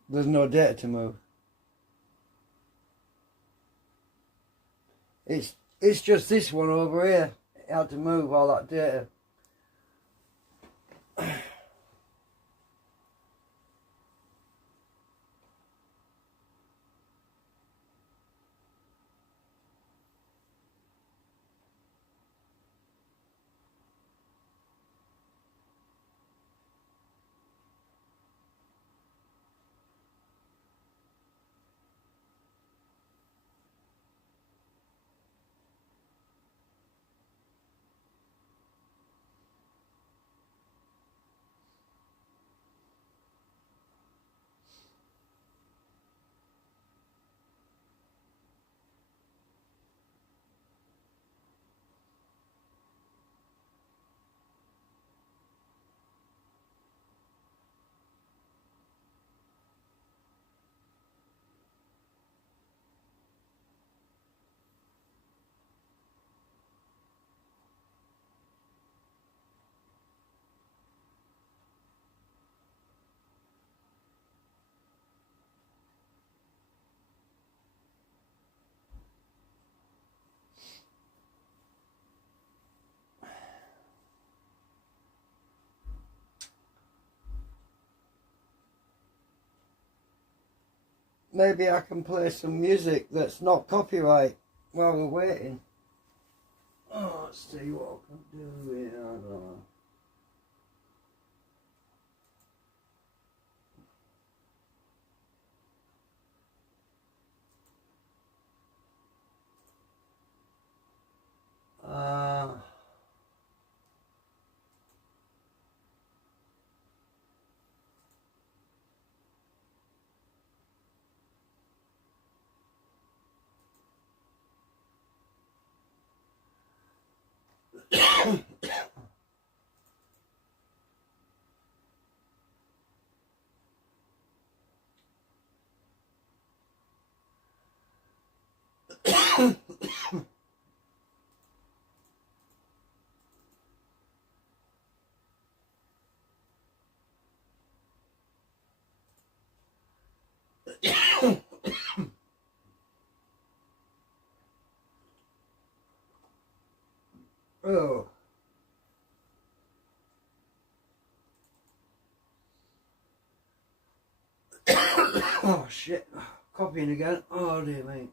There's no data to move. It's just this one over here. It had to move all that data. maybe I can play some music that's not copyright while we're waiting. Oh, let's see what I can do here. I don't know. Oh. Oh shit. Copying again. Oh dear me.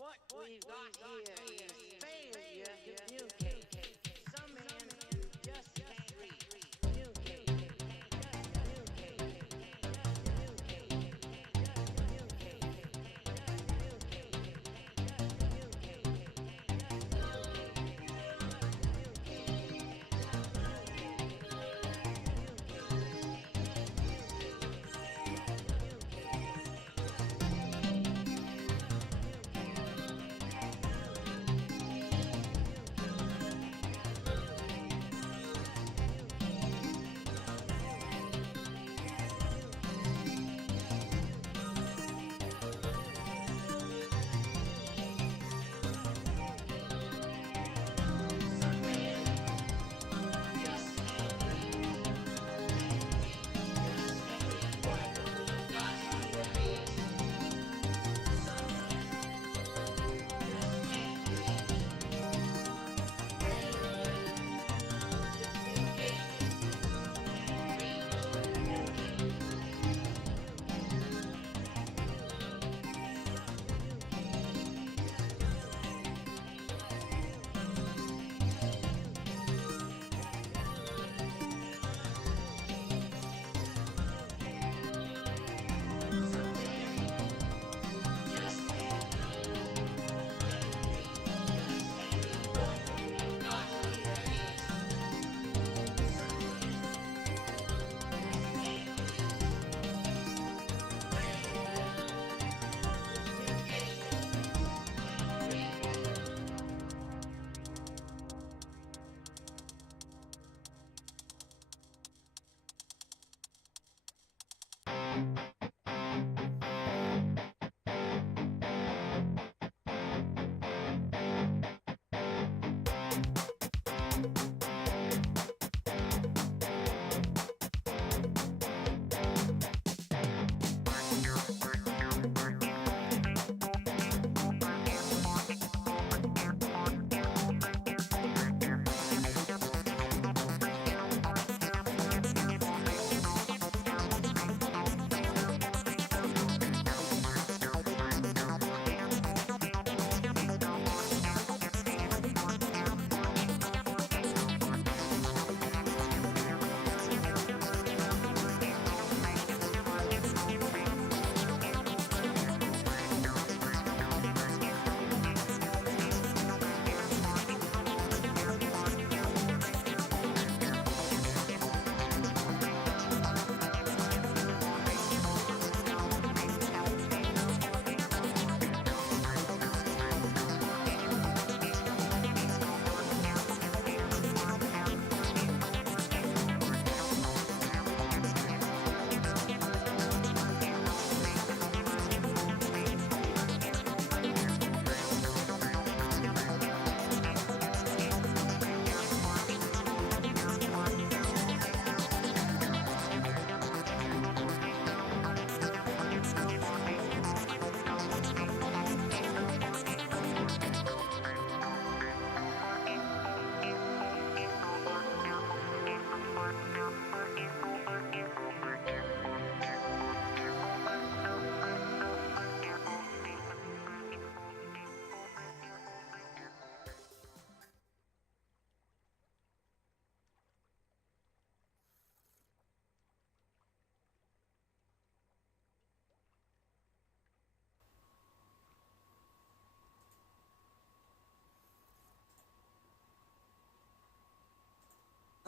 What we've got here is failure to communicate. Some men just can't read. Communicate.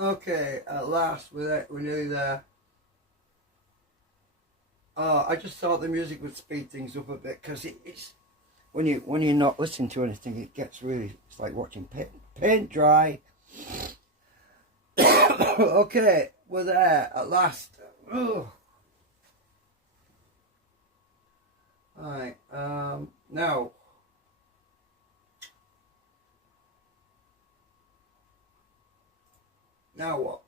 Okay, at last we're nearly there. Oh, I just thought the music would speed things up a bit because it's when you're not listening to anything, it gets really, it's like watching paint dry. Okay, we're there at last. Oh. Alright, now what?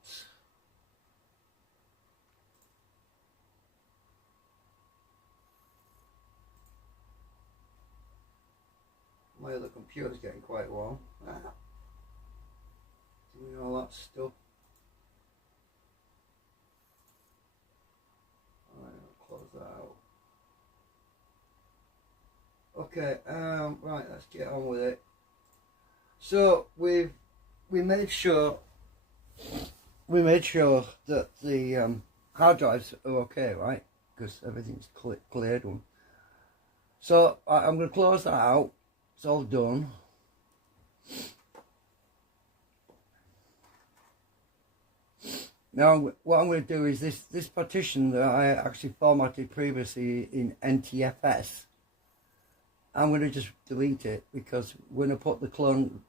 My other computer's getting quite warm. Doing all that stuff. Alright, I'll close that out. Okay, right, let's get on with it. So we made sure that the hard drives are okay, right? Because everything's cleared one. So I'm going to close that out. It's all done. Now what I'm going to do is this partition that I actually formatted previously in NTFS, I'm going to just delete it because we're going to put the clone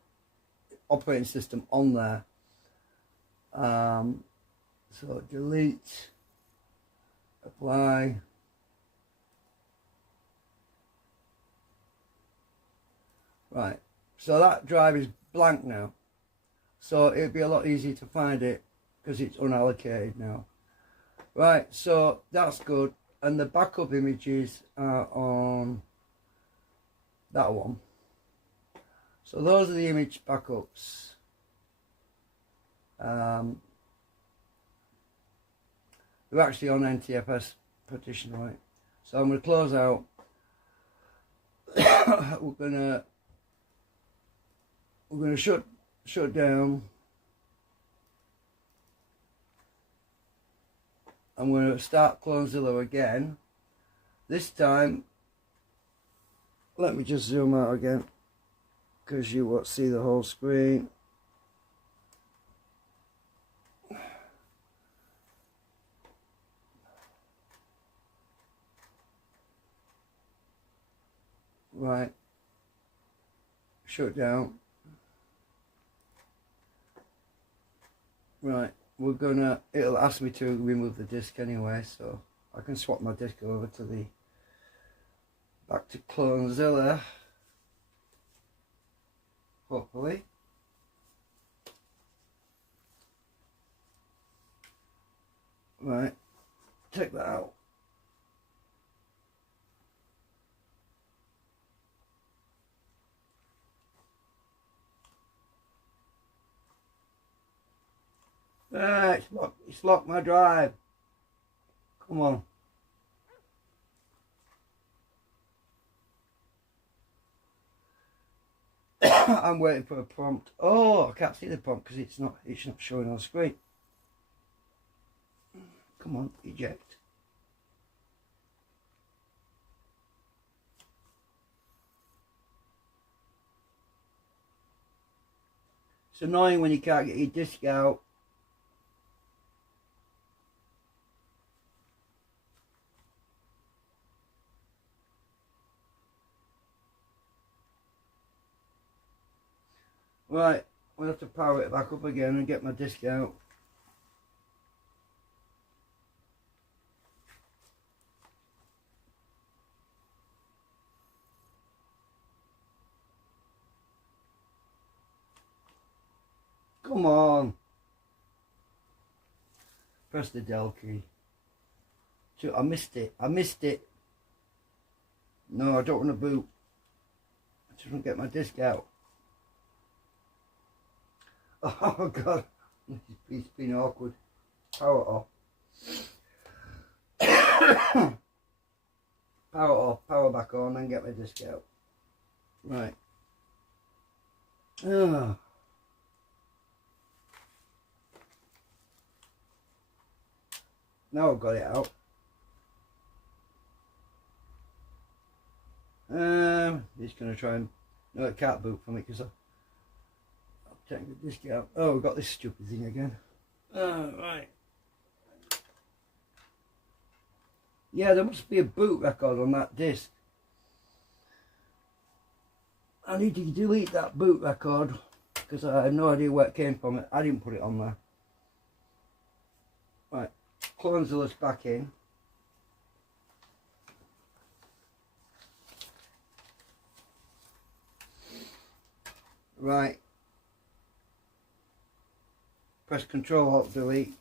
operating system on there. So delete, apply. Right, so that drive is blank now. So it'll be a lot easier to find it because it's unallocated now. Right, so that's good. And the backup images are on that one. So those are the image backups. They're actually on NTFS partition, right? So I'm going to close out. We're going to shut down. I'm going to start CloneZilla again. This time, let me just zoom out again because you won't see the whole screen. Right, shut down. Right, it'll ask me to remove the disk anyway, so I can swap my disk over to back to CloneZilla, hopefully. Right, take that out. It's locked my drive. Come on. I'm waiting for a prompt. Oh, I can't see the prompt because it's not showing on screen. Come on, eject. It's annoying when you can't get your disk out. Right, we'll have to power it back up again and get my disk out. Come on. Press the del key. I missed it. No, I don't want to boot. I just want to get my disk out. Oh God, it's been awkward. Power off. Power off, power back on, and get my disk out. Right. Now I've got it out. It's going to try and... No, it can't boot for me because I'll take the disk out. Oh, we've got this stupid thing again. Right. Yeah, there must be a boot record on that disc. I need to delete that boot record because I have no idea where it came from. I didn't put it on there. Right, CLONED's back in. Right. Press Control Alt Delete.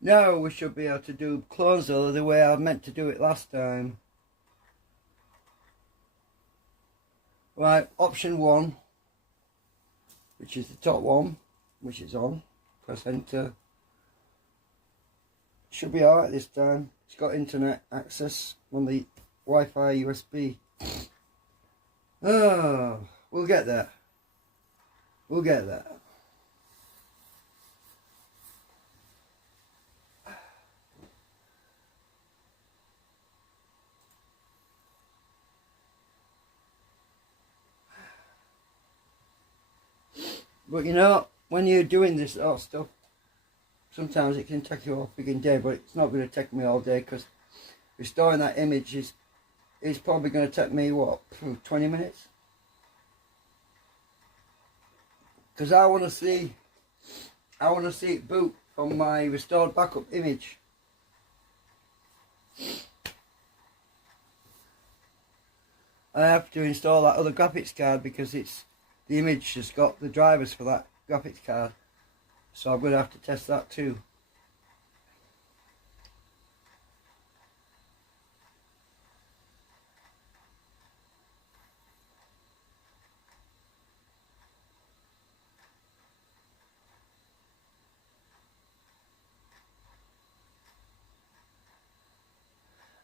Now we should be able to do CLONED the way I meant to do it last time. Right, option 1, which is the top one, which is on. Press enter. Should be alright this time. It's got internet access on the Wi-Fi USB. Oh, we'll get there. We'll get there. But you know, when you're doing this sort of stuff, sometimes it can take you a freaking day, but it's not going to take me all day because restoring that image is probably going to take me, what, 20 minutes? Because I want to see it boot from my restored backup image. I have to install that other graphics card because the image has got the drivers for that graphics card, so I'm going to have to test that too.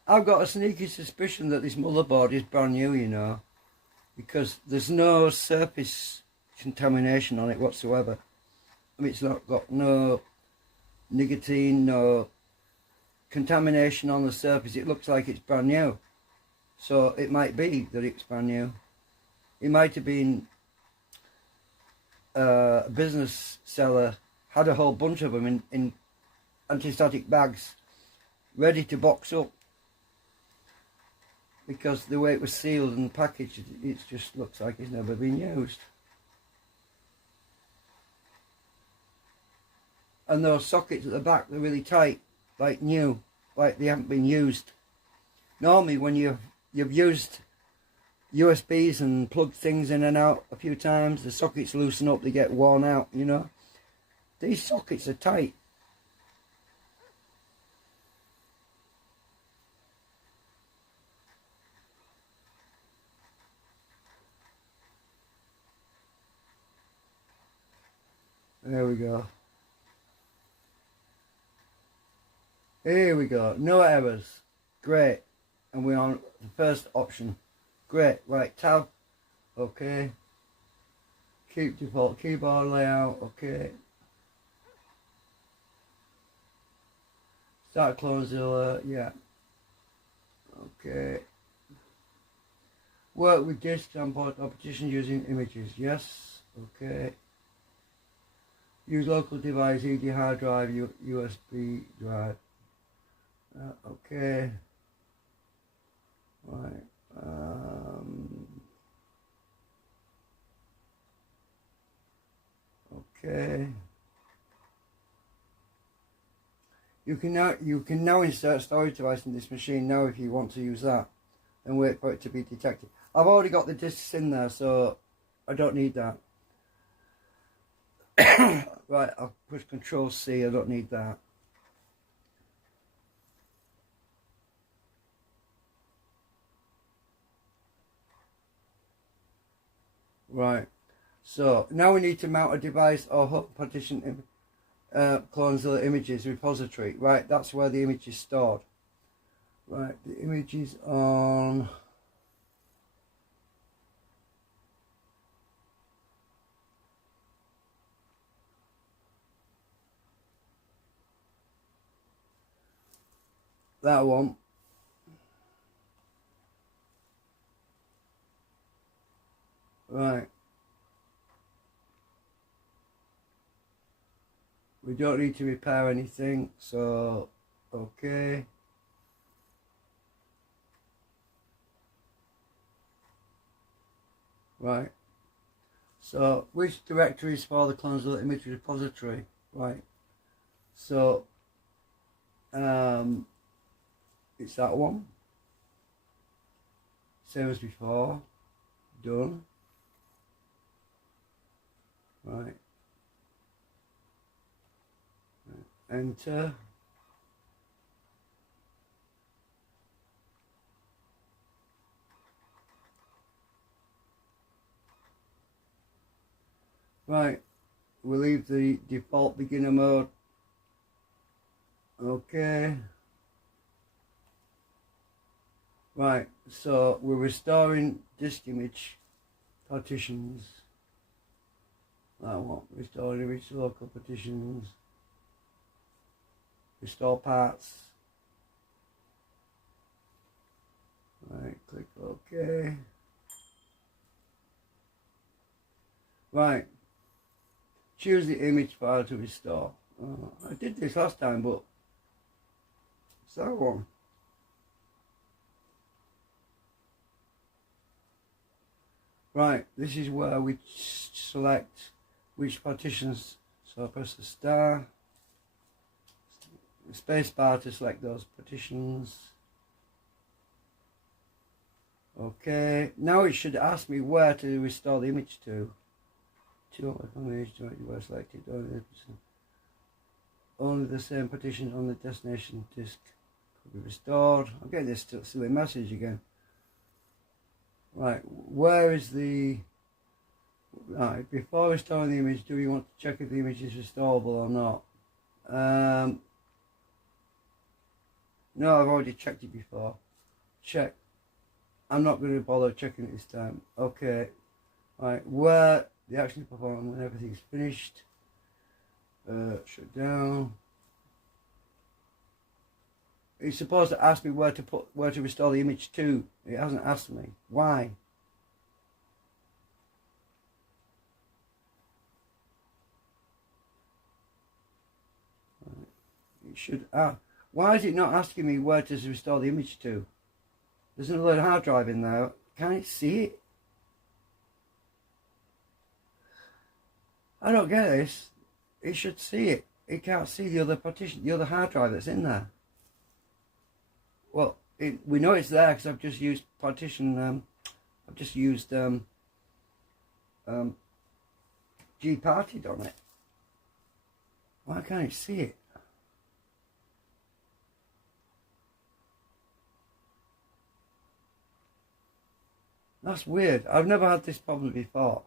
I've got a sneaky suspicion that this motherboard is brand new, you know, because there's no surface contamination on it whatsoever. I mean, it's not got no nicotine, no contamination on the surface. It looks like it's brand new. So it might be that it's brand new. It might have been a business seller, had a whole bunch of them in anti-static bags, ready to box up. Because the way it was sealed and packaged, it just looks like it's never been used. And those sockets at the back, they're really tight, like new, like they haven't been used. Normally when you've used USBs and plugged things in and out a few times, the sockets loosen up, they get worn out, you know. These sockets are tight. There we go. Here we go. No errors. Great. And we're on the first option. Great. Right. Tab. Okay. Keep default keyboard layout. Okay. Start CLONED. Yeah. Okay. Work with disks and partition using images. Yes. Okay. Use local device, e.g. hard drive, USB drive. Okay. Right. Okay. You can now insert storage device in this machine now if you want to use that, and wait for it to be detected. I've already got the discs in there, so I don't need that. Right, I'll push Control C. I don't need that. Right, so now we need to mount a device or home partition CLONED images repository. Right, that's where the image is stored. Right, the image is on. That one. Right. We don't need to repair anything, so okay. Right. So which directory is for the clones of the image repository? Right. So it's that one. Same as before. Done. Right. Enter. Right, we'll leave the default beginner mode. Okay. Right, so we're restoring disk image partitions. I want restore image to local partitions. Restore parts. Right, click OK. Right. Choose the image file to restore. I did this last time, but it's that one. Right, this is where we select which partitions. So I press the star, space bar to select those partitions. Okay, now it should ask me where to restore the image to. Where selected. Only the same partitions on the destination disk could be restored. I'm getting this silly message again. Right, where is the... Right, before restoring the image, do we want to check if the image is restorable or not? No, I've already checked it before. Check. I'm not going to bother checking it this time. Okay. Right, where the action performed when everything's finished. Shut down. It's supposed to ask me where to restore the image to. It hasn't asked me. Why? It should. Why is it not asking me where to restore the image to? There's another hard drive in there. Can it see it? I don't get this. It should see it. It can't see the other partition, the other hard drive that's in there. Well, we know it's there because I've just used partition. I've just used G-partied on it. Why can't it see it? That's weird. I've never had this problem before.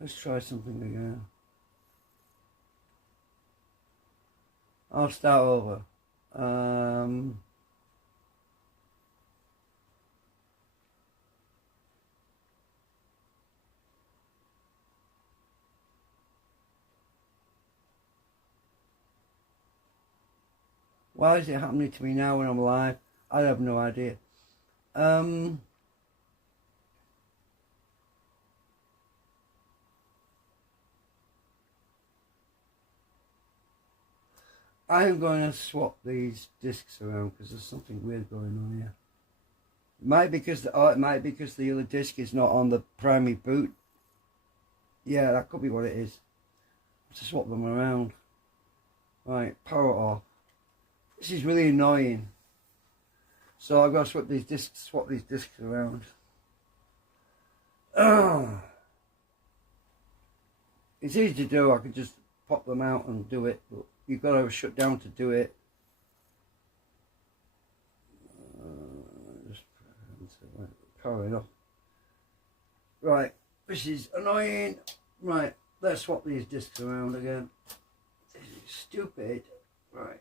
Let's try something again. I'll start over. Why is it happening to me now when I'm live? I have no idea. I am going to swap these discs around because there's something weird going on here. It might be because the other disc is not on the primary boot. Yeah, that could be what it is. To swap them around. Right, power off. This is really annoying. So I've got to swap these discs around. It's easy to do. I could just pop them out and do it, but you've got to shut down to do it. Just powering off. Right, this is annoying. Right, let's swap these discs around again. This is stupid. Right.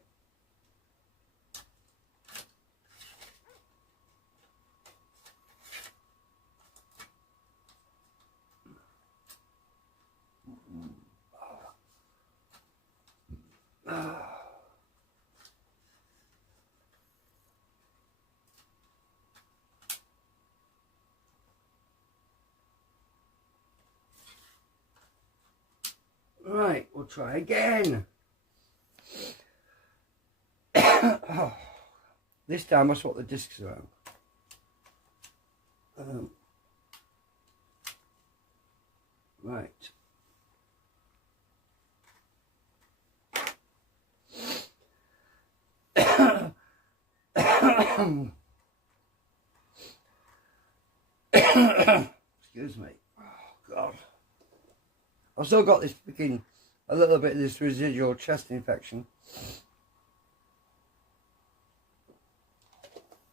Right, we'll try again. Oh, this time I swap the discs around. Right. Excuse me. Oh, God. I've still got this freaking, a little bit of this residual chest infection.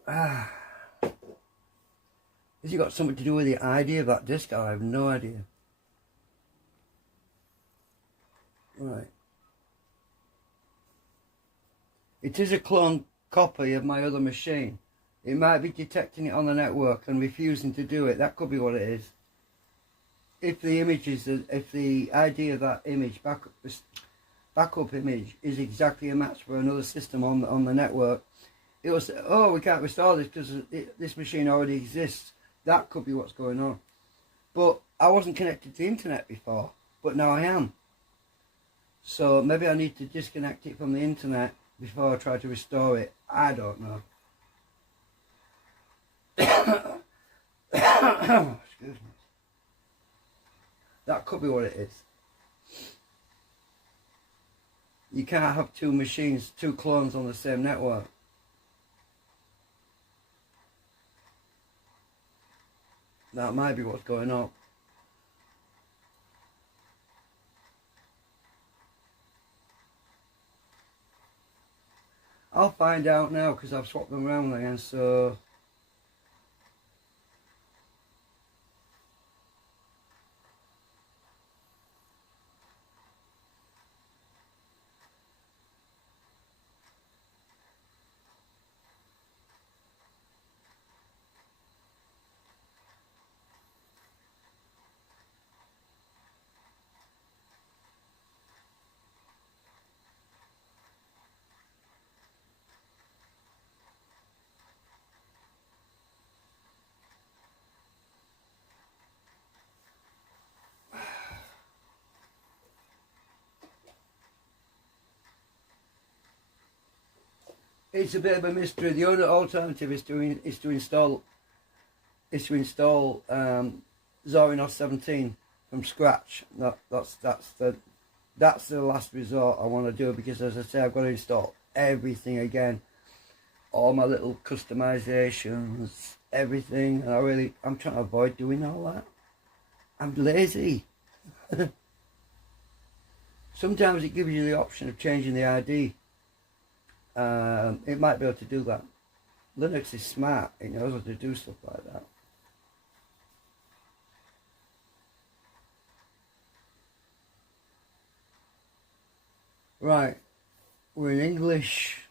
Has it got something to do with the idea of that disc? I have no idea. Right. It is a clone copy of my other machine. It might be detecting it on the network and refusing to do it. That could be what it is. If the image is, if the ID of that image, backup image, is exactly a match for another system on the network, it will say, oh, we can't restore this because this machine already exists. That could be what's going on. But I wasn't connected to the internet before, but now I am. So maybe I need to disconnect it from the internet before I try to restore it. I don't know. Excuse me. That could be what it is. You can't have two machines, two clones on the same network. That might be what's going on. I'll find out now because I've swapped them around again, so... It's a bit of a mystery. The other alternative is to install Zorin OS 17 from scratch. That's the last resort I want to do, because as I say, I've got to install everything again, all my little customizations, everything, and I'm trying to avoid doing all that. I'm lazy. Sometimes it gives you the option of changing the ID. It might be able to do that. Linux is smart, it knows how to do stuff like that. Right, we're in English.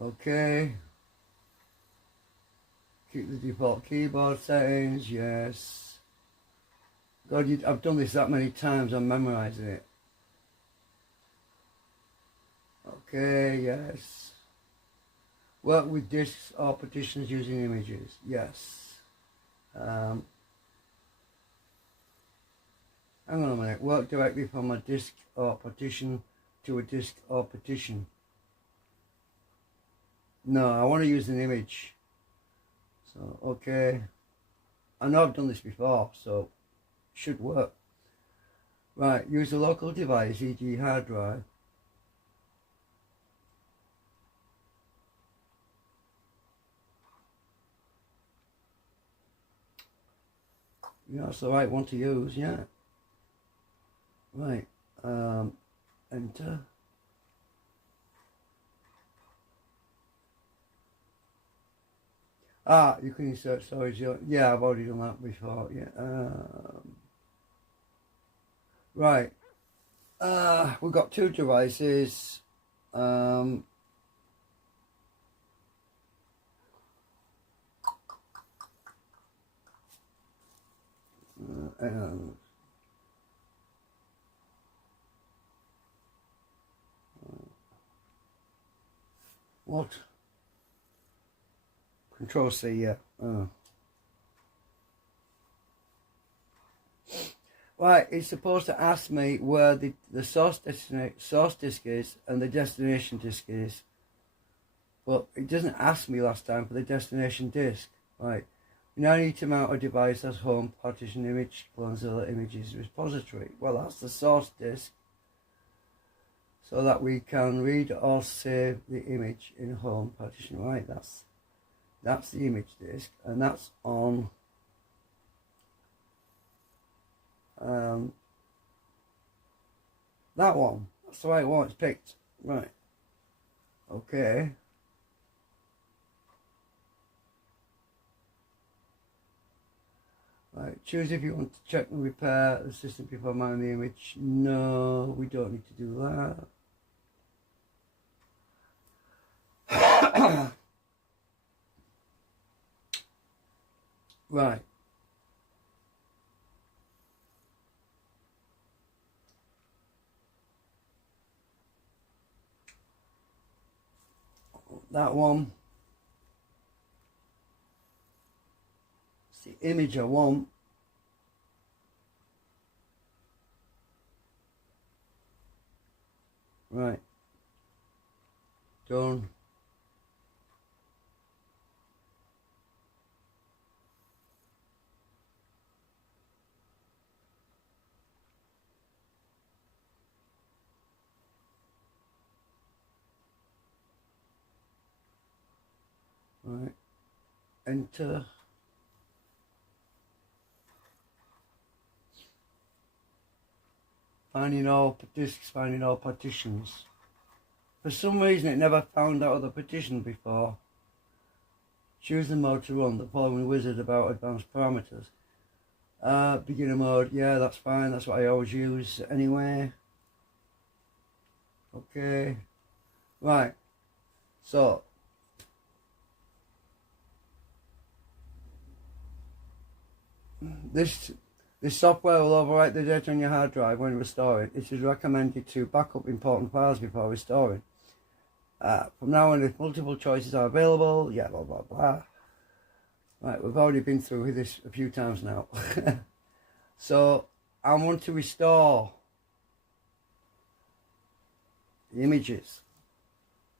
Okay. Keep the default keyboard settings, yes. God, I've done this that many times, I'm memorizing it. Okay, yes. Work with disks or partitions using images, yes. Hang on a minute. Work directly from a disk or partition to a disk or partition. No, I want to use an image. So, okay. I know I've done this before, so it should work. Right, use a local device, e.g. hard drive. Yeah, that's the right one to use, yeah. Right, enter. You can insert storage. Yeah, I've already done that before, yeah. Right, we've got two devices. What? Control C, yeah. Right, it's supposed to ask me where the source disk is and the destination disk is. But it doesn't ask me last time for the destination disk. Right. You now need to mount a device as home partition image Clonezilla images repository. Well, that's the source disk. So that we can read or save the image in home partition. Right, that's the image disk, and that's on that one. That's the right one, it's picked. Right. Okay. Right, choose if you want to check and repair the system before mounting the image. No, we don't need to do that. Right. That one. It's the image I want. Right. Done. Right. Enter. Finding all disks, finding all partitions. For some reason it never found out of the partition before. Choose the mode to run, the following wizard about advanced parameters. Beginner mode, yeah, that's fine, that's what I always use anyway. Okay. Right. So this software will overwrite the data on your hard drive when restoring. It is recommended to back up important files before restoring. From now on, if multiple choices are available, yeah, blah, blah, blah. Right, we've already been through this a few times now. So, I want to restore the images.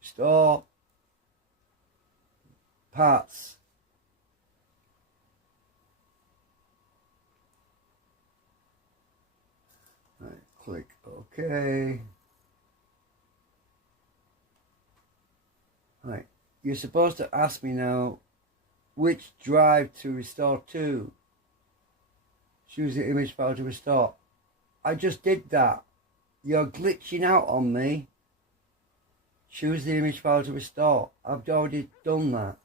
Restore parts. Right, click OK. Right, you're supposed to ask me now which drive to restore to. Choose the image file to restore. I just did that. You're glitching out on me. Choose the image file to restore. I've already done that.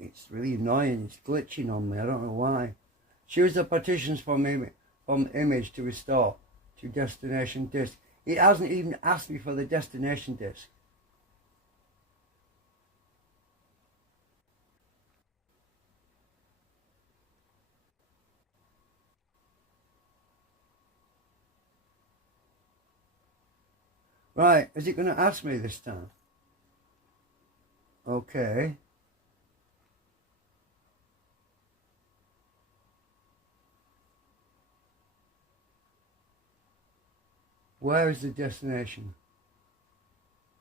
It's really annoying. It's glitching on me. I don't know why. Choose the partitions from image to restore to destination disk. It hasn't even asked me for the destination disk. Right, is it going to ask me this time? Okay. Where is the destination?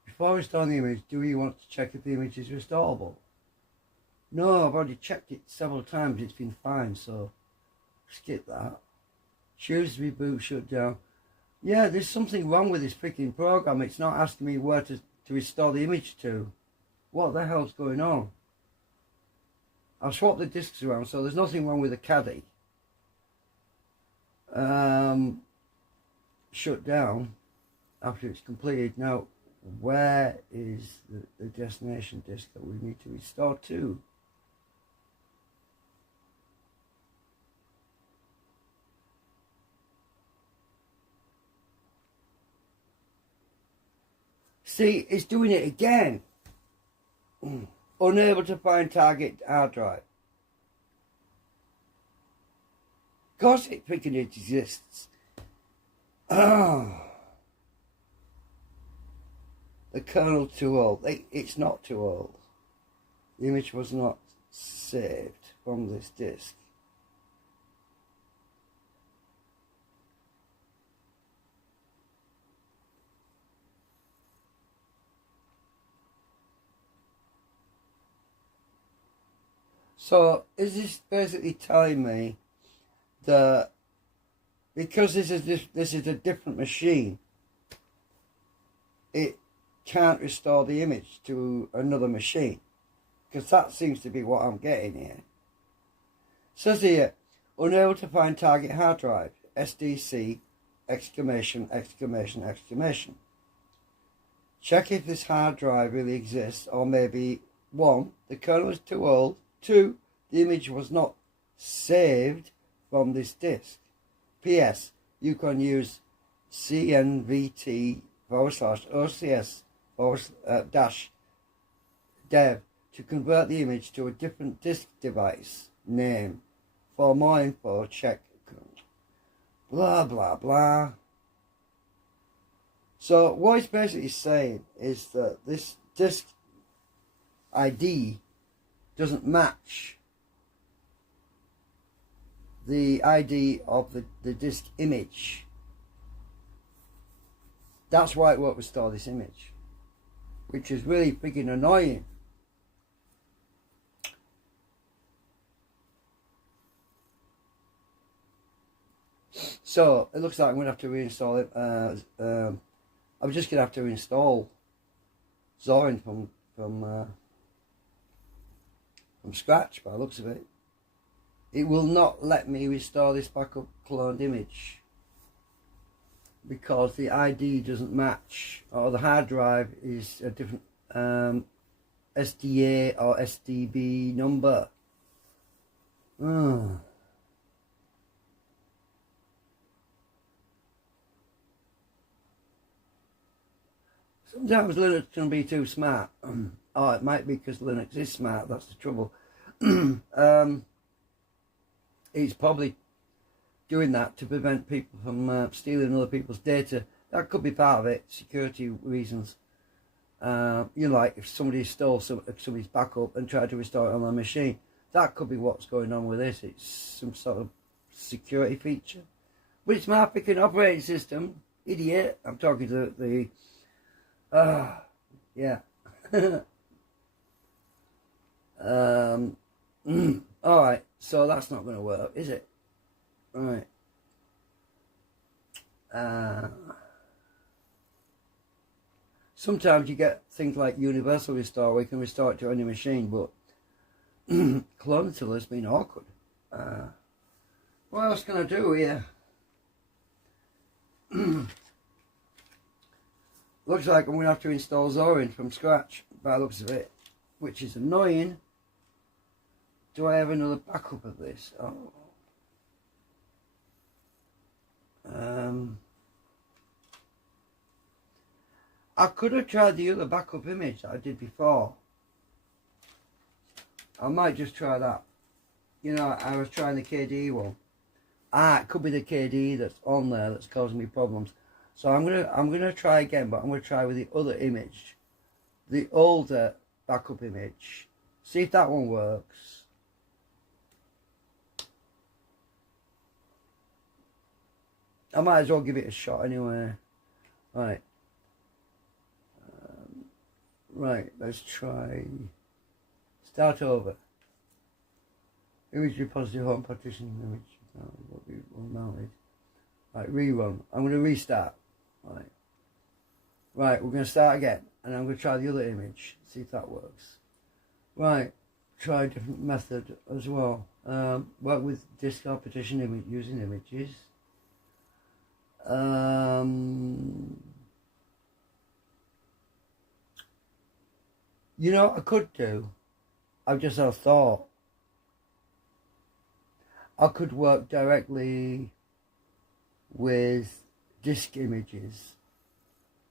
Before restoring the image, do you want to check if the image is restorable? No, I've already checked it several times. It's been fine, so skip that. Choose reboot, shutdown. Yeah, there's something wrong with this freaking program. It's not asking me where to restore the image to. What the hell's going on? I've swapped the disks around, so there's nothing wrong with the caddy. Shut down after it's completed. Now, where is the destination disk that we need to restore to? See, it's doing it again. Unable to find target hard drive. Of course it freaking exists. Oh. the kernel too old. It's not too old. The image was not saved from this disk. So is this basically telling me that because this is a different machine, it can't restore the image to another machine? Because that seems to be what I'm getting here. It says here, unable to find target hard drive, SDC, exclamation, exclamation, exclamation. Check if this hard drive really exists, or maybe 1, the kernel is too old, 2, the image was not saved from this disk. PS, you can use CNVT/OCS-dev to convert the image to a different disk device name. For more info, check blah blah blah. So what it's basically saying is that this disk ID doesn't match the ID of the disk image. That's why it won't restore this image, which is really freaking annoying. So it looks like I'm going to have to reinstall it. I'm just going to have to install Zorin from scratch by the looks of it. It will not let me restore this backup cloned image because the ID doesn't match, or the hard drive is a different SDA or SDB number. Sometimes Linux can be too smart. Oh, it might be because Linux is smart, that's the trouble. It's probably doing that to prevent people from stealing other people's data. That could be part of it, security reasons. Like if somebody stole somebody's backup and tried to restore it on their machine, that could be what's going on with this. It's some sort of security feature. But it's my freaking operating system, idiot. I'm talking to the yeah. Alright, so that's not going to work, is it? Right. Sometimes you get things like universal restore where you can restore it to any machine, but CLONED has been awkward. What else can I do here? Looks like I'm going to have to install Zorin from scratch by the looks of it, which is annoying. Do I have another backup of this? Oh. I could have tried the other backup image that I did before. I might just try that. I was trying the KDE one. It could be the KDE that's on there that's causing me problems. So I'm gonna try again, but I'm gonna try with the other image, the older backup image. See if that one works. I might as well give it a shot anyway. Right. Right, let's try. Start over. Image repository home partition image. What we will mounted. Right, rerun. I'm going to restart. Right, we're going to start again. And I'm going to try the other image. See if that works. Right, try a different method as well. Work with disk or partition image using images. I could do. I've just had a thought. I could work directly with disk images,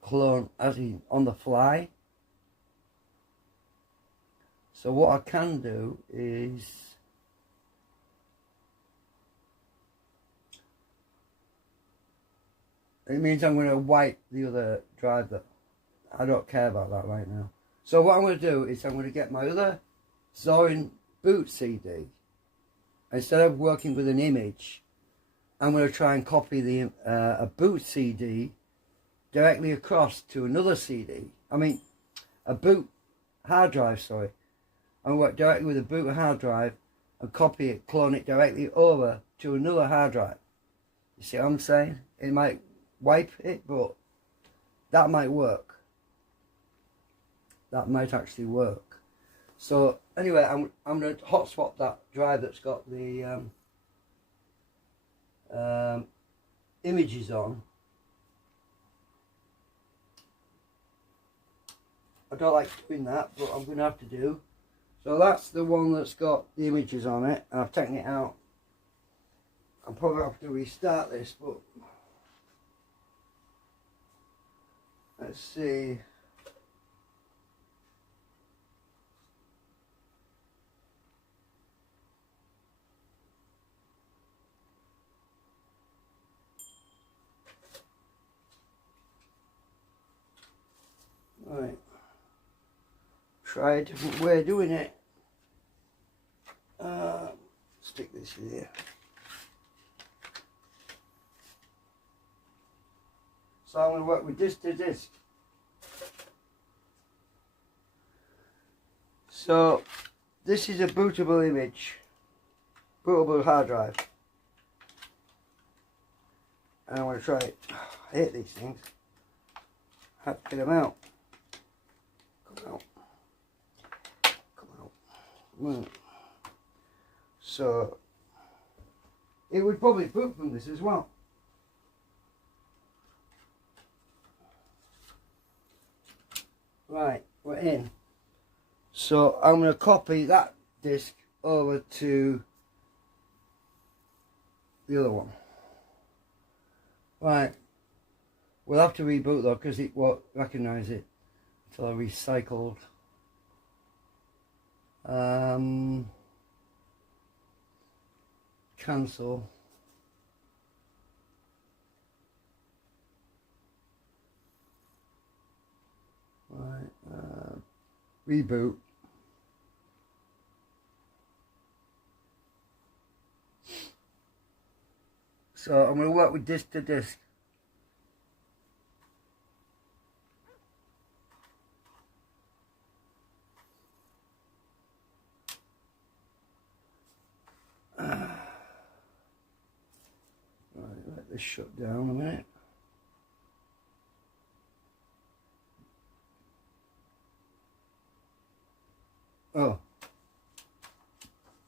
clone as in on the fly. So what I can do is it means I'm going to wipe the other drive that I don't care about that right now. So what I'm going to do is I'm going to get my other Zorin boot CD. Instead of working with an image, I'm going to try and copy the a boot CD directly across to another CD. I mean, a boot hard drive, sorry. I'm going to work directly with a boot hard drive and copy it, clone it directly over to another hard drive. You see what I'm saying? It might wipe it, but that might work. That might actually work. So anyway, I'm going to hot swap that drive that's got the images on. I don't like doing that, but I'm going to have to do. So that's the one that's got the images on it, and I've taken it out. I'll probably have to restart this, but let's see. Right. Try a different way of doing it. Stick this here. So I'm going to work with disc to disc. So this is a bootable image, bootable hard drive. And I'm going to try it. I hate these things. I have to get them out. Come out. Come out. Right. So it would probably boot from this as well. Right, we're in. So I'm going to copy that disc over to the other one. Right, we'll have to reboot though because it won't recognise it until I recycled. Cancel. Right, reboot. So I'm going to work with disc to disc. Right, let this shut down a minute. Oh,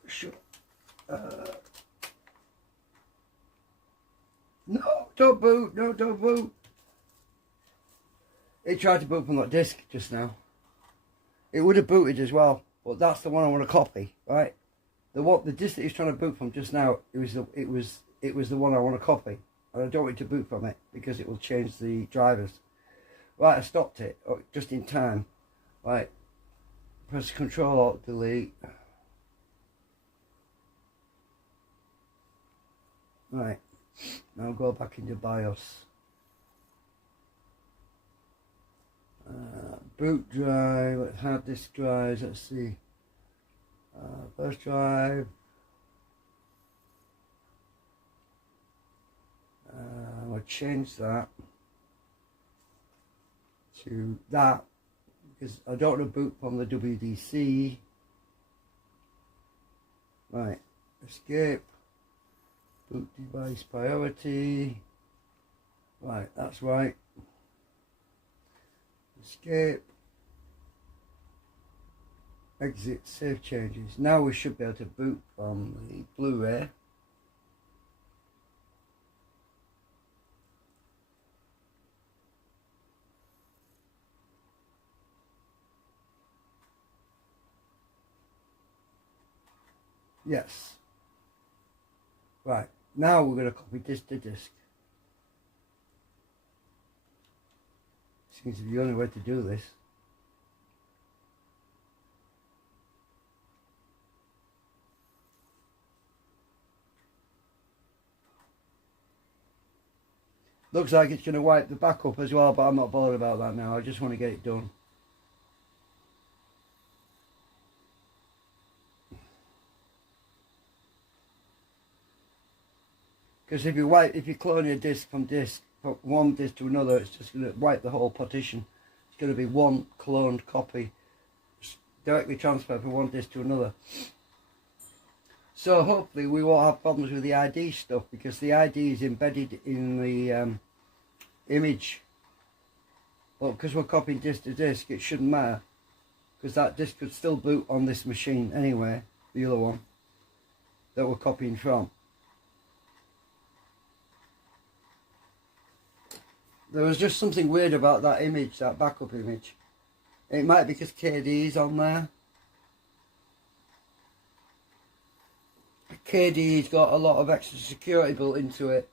sure. No, don't boot. No, don't boot. It tried to boot from that disc just now. It would have booted as well, but that's the one I want to copy, right? The disc that he's trying to boot from just now, it was the one I want to copy, and I don't want it to boot from it because it will change the drivers. Right, I stopped it just in time. Right. Press Control Alt Delete. Right, now go back into BIOS. Boot drive, hard disk drives, let's see. First drive. I'll change that to that. Because I don't want to boot from the WDC. Right, escape, boot device priority. Right, that's right. Escape, exit, save changes. Now we should be able to boot from the Blu-ray. Yes. Right, now we're going to copy disc to disc. Seems to be the only way to do this. Looks like it's going to wipe the backup as well, but I'm not bothered about that now. I just want to get it done. Because if you clone a disk from one disk to another, it's just going to wipe the whole partition. It's going to be one cloned copy, directly transferred from one disk to another. So hopefully we won't have problems with the ID stuff, because the ID is embedded in the image. But because we're copying disk to disk, it shouldn't matter, because that disk could still boot on this machine anyway, the other one that we're copying from. There was just something weird about that image, that backup image. It might be because KD is on there. KD's got a lot of extra security built into it.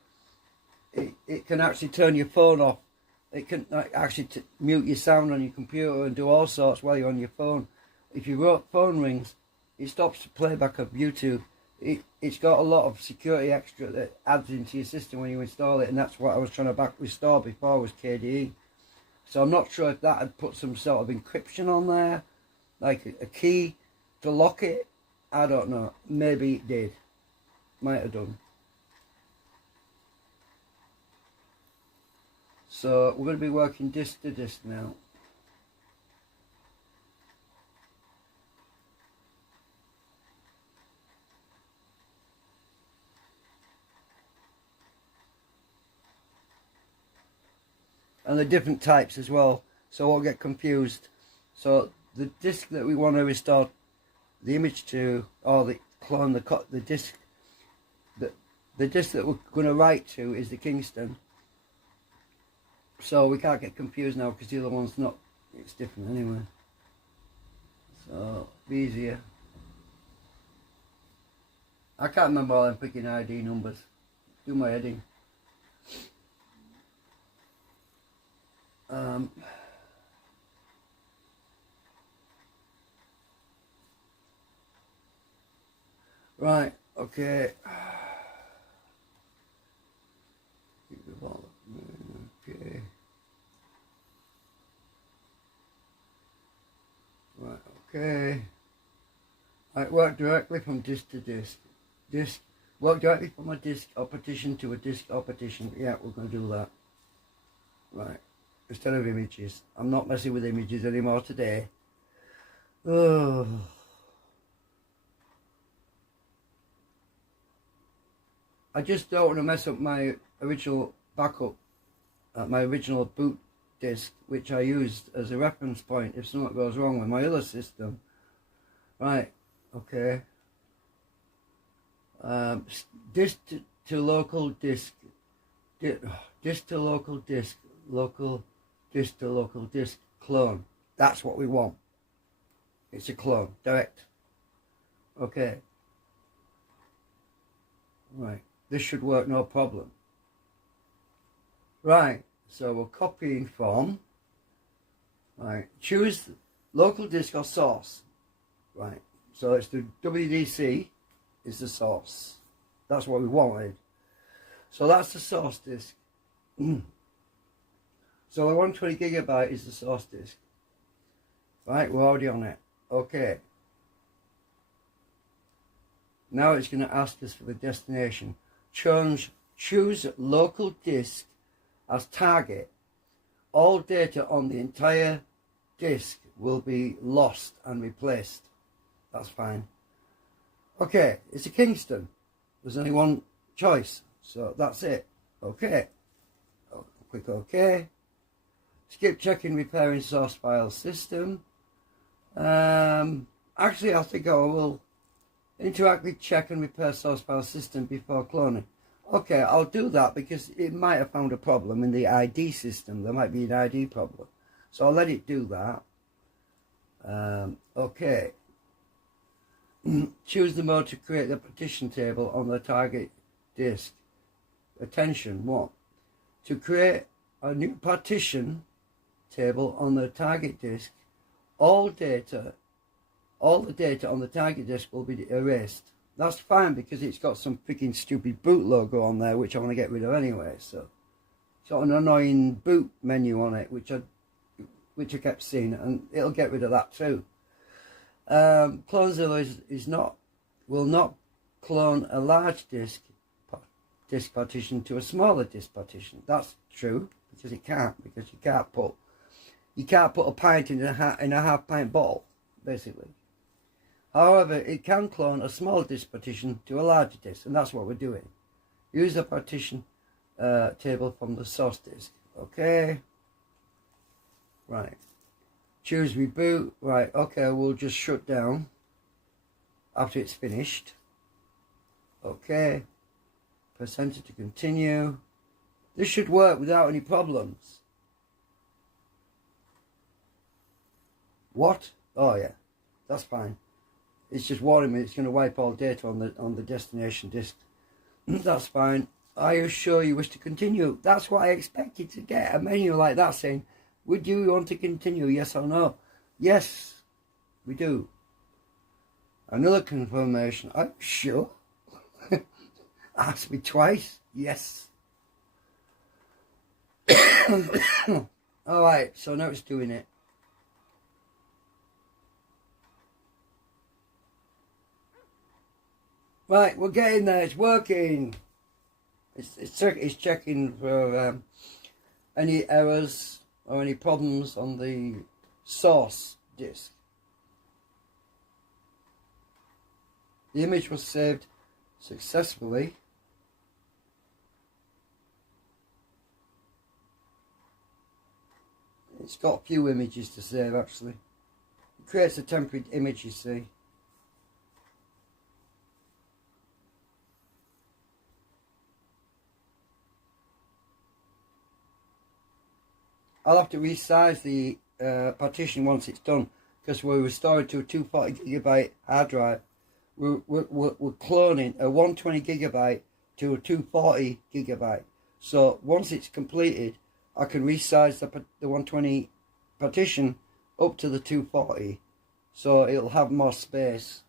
It can actually turn your phone off. It can actually mute your sound on your computer and do all sorts while you're on your phone. If your phone rings, it stops the playback of YouTube. It's got a lot of security extra that adds into your system when you install it, and that's what I was trying to restore before, was KDE. So I'm not sure if that had put some sort of encryption on there, like a key to lock it. I don't know. Maybe it did. Might have done. So we're going to be working disk to disk now. And the different types as well, so I won't get confused. So the disk that we want to restore the image to, or the disk, the disk that we're going to write to is the Kingston. So we can't get confused now, because the other one's not. It's different anyway. So be easier. I can't remember all them picking ID numbers. Do my heading. Right, okay. Okay. Right, okay. I work directly from disk to disk. Work directly from a disk or partition to a disk or partition. Yeah, we're going to do that. Right. Instead of images. I'm not messing with images anymore today. Oh. I just don't want to mess up my original backup, my original boot disk, which I used as a reference point if something goes wrong with my other system. Right, okay. Disk to local disk, disk to local disk, local disk to local disk, clone. That's what we want. It's a clone, direct. Okay. Right. This should work no problem. Right, so we're copying from, right, choose local disk or source. Right, so it's the WDC is the source. That's what we wanted. So that's the source disk. So the 120 gigabyte is the source disk. Right, we're already on it. Okay. Now it's going to ask us for the destination. Choose local disk as target. All data on the entire disk will be lost and replaced. That's fine. Okay, it's a Kingston. There's only one choice, so that's it. Okay. Click OK. Skip checking repairing source file system. Actually, I think I will interactively check and repair source file system before cloning. Okay, I'll do that because it might have found a problem in the ID system. There might be an ID problem. So I'll let it do that. Okay. Choose the mode to create the partition table on the target disk. Attention, what? To create a new partition table on the target disk, all the data on the target disk will be erased. That's fine because it's got some freaking stupid boot logo on there which I want to get rid of anyway. So It's got an annoying boot menu on it, which I kept seeing, and it'll get rid of that too. CloneZilla will not clone a large disk partition to a smaller disk partition. That's true, because it can't, because you can't put a pint in a half pint bottle, basically. However, it can clone a small disk partition to a larger disk, and that's what we're doing. Use the partition table from the source disk. Okay. Right. Choose reboot. Right. Okay, we'll just shut down after it's finished. Okay. Press enter to continue. This should work without any problems. What? Oh yeah, that's fine. It's just warning me it's going to wipe all data on the destination disk. That's fine. Are you sure you wish to continue? That's what I expected to get, a menu like that saying, would you want to continue, yes or no? Yes, we do. Another confirmation. Are you sure? Ask me twice. Yes. Alright, so now it's doing it. Right, we're getting there. It's working. It's checking for any errors or any problems on the source disk. The image was saved successfully. It's got a few images to save actually. It creates a temporary image, you see. I'll have to resize the partition once it's done, because we're restoring to a 240GB hard drive. We're cloning a 120GB to a 240GB. So once it's completed, I can resize the 120 partition up to the 240, so it'll have more space.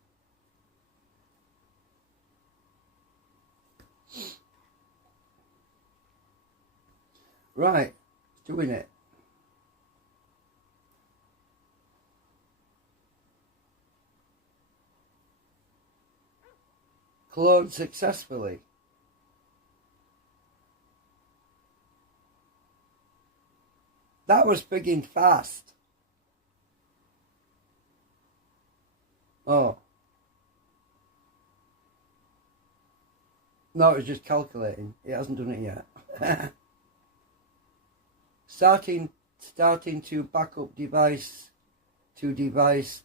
Right, it's doing it. Cloned successfully. That was friggin' fast. Oh. No, it was just calculating. It hasn't done it yet. starting to backup device to device.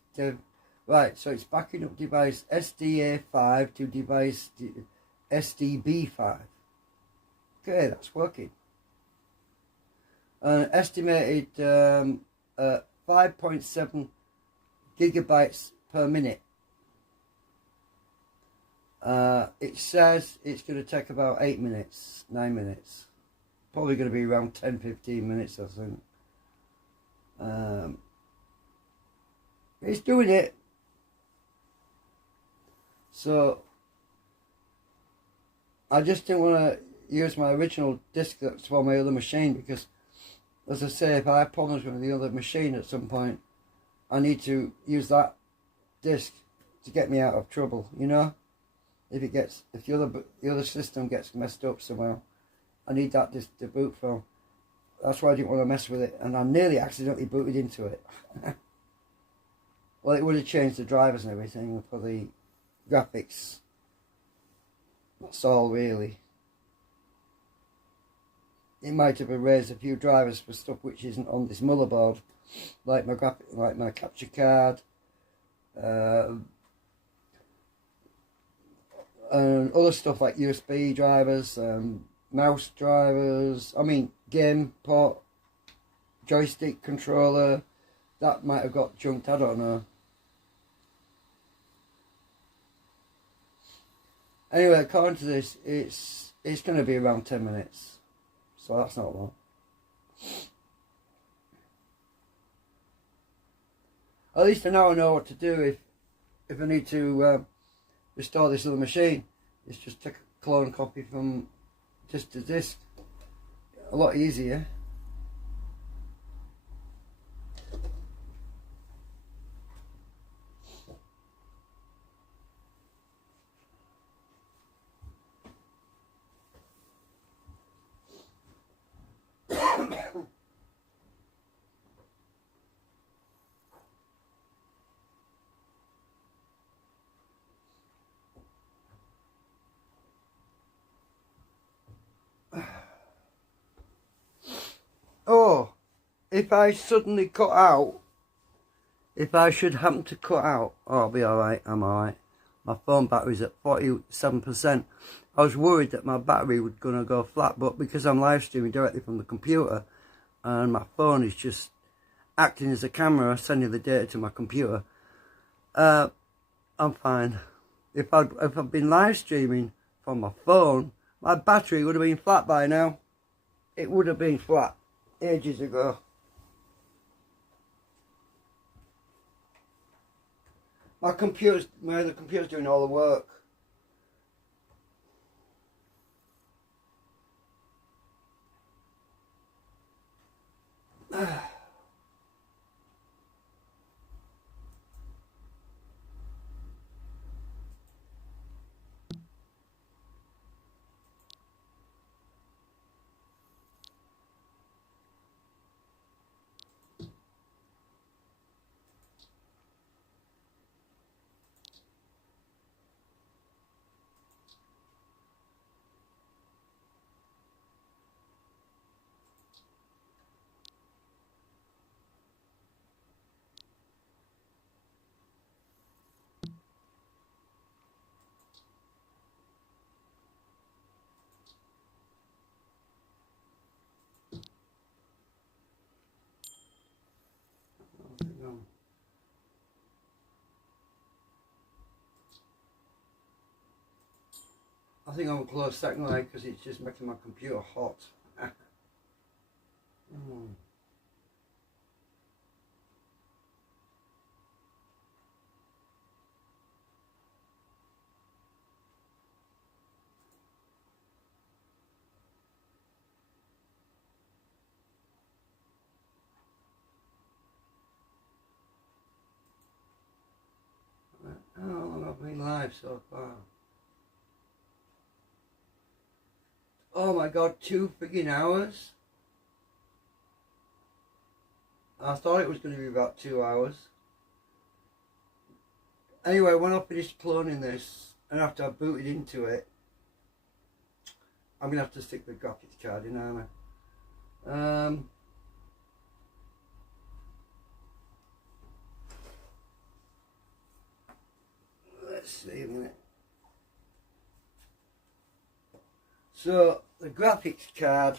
Right, so it's backing up device SDA5 to device SDB5. Okay, that's working. Estimated 5.7 gigabytes per minute. It says it's going to take about 8 minutes, 9 minutes. Probably going to be around 10-15 minutes, I think. It's doing it. So I just didn't want to use my original disk that's for my other machine, because as I say, if I have problems with the other machine at some point, I need to use that disk to get me out of trouble, you know? If the other system gets messed up somehow, I need that disk to boot from. That's why I didn't want to mess with it, and I nearly accidentally booted into it. Well, it would have changed the drivers and everything for the graphics. That's all really. It might have erased a few drivers for stuff which isn't on this motherboard, like my capture card, and other stuff like USB drivers, mouse drivers. I mean, game port, joystick controller. That might have got junked. I don't know. Anyway, according to this, it's going to be around 10 minutes. So that's not long. At least I now know what to do if I need to restore this other machine. It's just take a clone copy from disk to disk. a lot easier. Oh, if I suddenly cut out, if I should happen to cut out, oh, I'll be alright, I'm alright. My phone battery's at 47%. I was worried that my battery was going to go flat, but because I'm live streaming directly from the computer, and my phone is just acting as a camera, sending the data to my computer, I'm fine. If I'd been live streaming from my phone, my battery would have been flat by now. It would have been flat ages ago. The computer's doing all the work. I think I'm going to close second leg because it's just making my computer hot. How long have I been live so far? Oh my god, 2 friggin' hours? I thought it was going to be about 2 hours. Anyway, when I finish cloning this, and after I've booted into it, I'm going to have to stick the graphics card in, aren't I? Let's see a minute. So, the graphics card,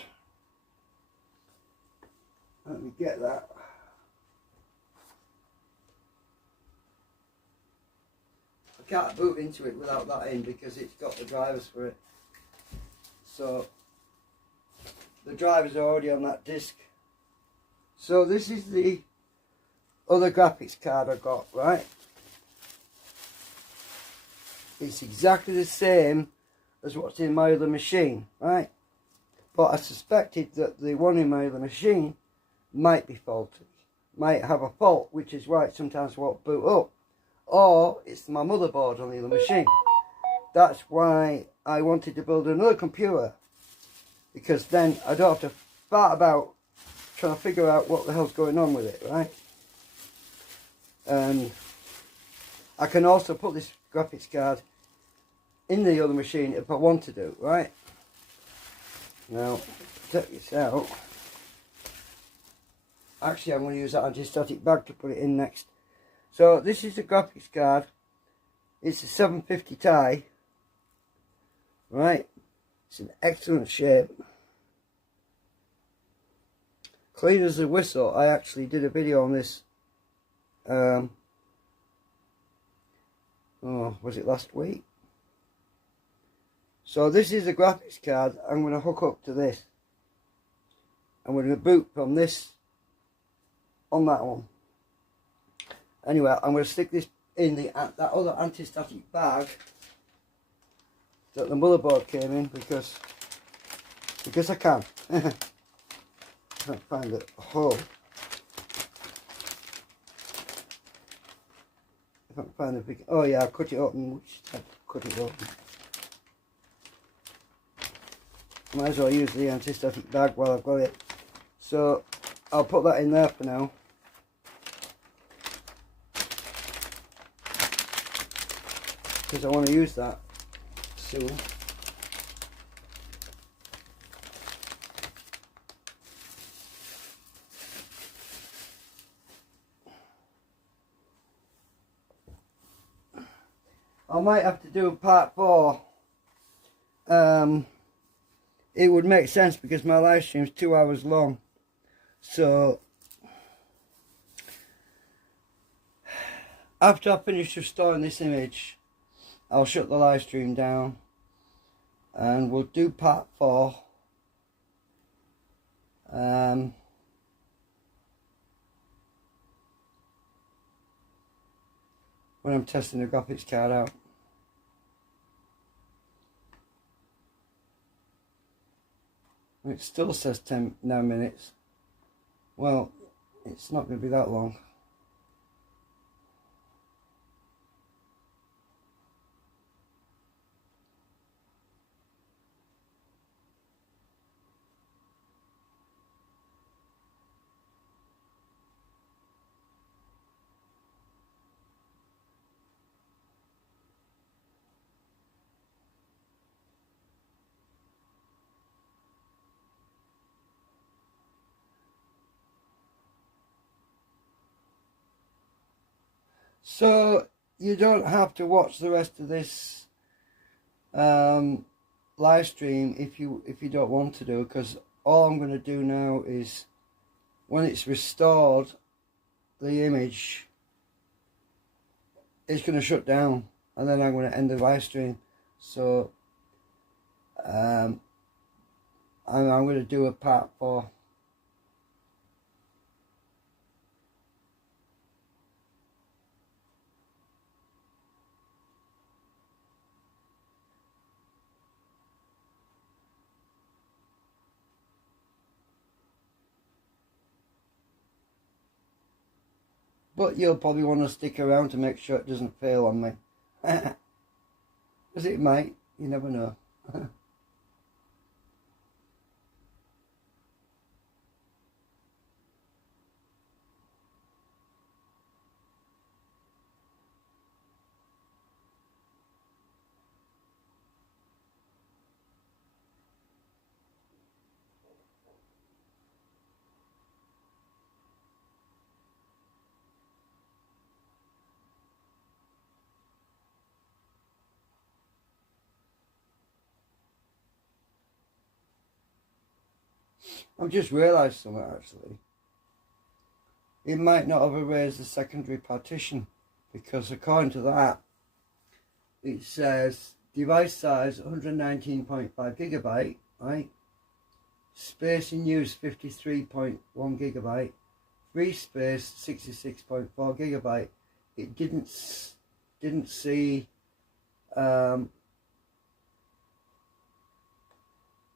let me get that. I can't boot into it without that in because it's got the drivers for it. So, the drivers are already on that disc. So this is the other graphics card I got, right? It's exactly the same as what's in my other machine, right? But I suspected that the one in my other machine might be faulty, might have a fault, which is why it sometimes won't boot up. Or it's my motherboard on the other machine. That's why I wanted to build another computer, because then I don't have to fart about trying to figure out what the hell's going on with it, right? And I can also put this graphics card in the other machine if I want to do, right? Now, take this out. Actually, I'm going to use that anti-static bag to put it in next. So, this is the graphics card. It's a 750 Ti. Right? It's in excellent shape. Clean as a whistle. I actually did a video on this. Was it last week? So this is the graphics card I'm going to hook up to this. I'm going to boot from this on that one. Anyway, I'm going to stick this in that other anti-static bag that the motherboard came in because I can. Can't find a hole. If I can find a big, oh yeah, I'll cut it open. Which type? Cut it open. Might as well use the anti-static bag while I've got it. So I'll put that in there for now. Because I want to use that soon. I might have to do part 4. It would make sense because my live stream is 2 hours long. So after I finish restoring this image, I'll shut the live stream down and we'll do part 4. When I'm testing the graphics card out. It still says 9 minutes. Well, it's not going to be that long. So you don't have to watch the rest of this live stream if you don't want to do, because all I'm going to do now is when it's restored the image, it's going to shut down and then I'm going to end the live stream. So I'm going to do a part 4. But you'll probably want to stick around to make sure it doesn't fail on me. Because it might, you never know. I've just realised something actually. It might not have erased the secondary partition, because according to that, it says device size 119.5 gigabyte, right? Space in use 53.1 gigabyte. Free space 66.4 gigabyte. It didn't see that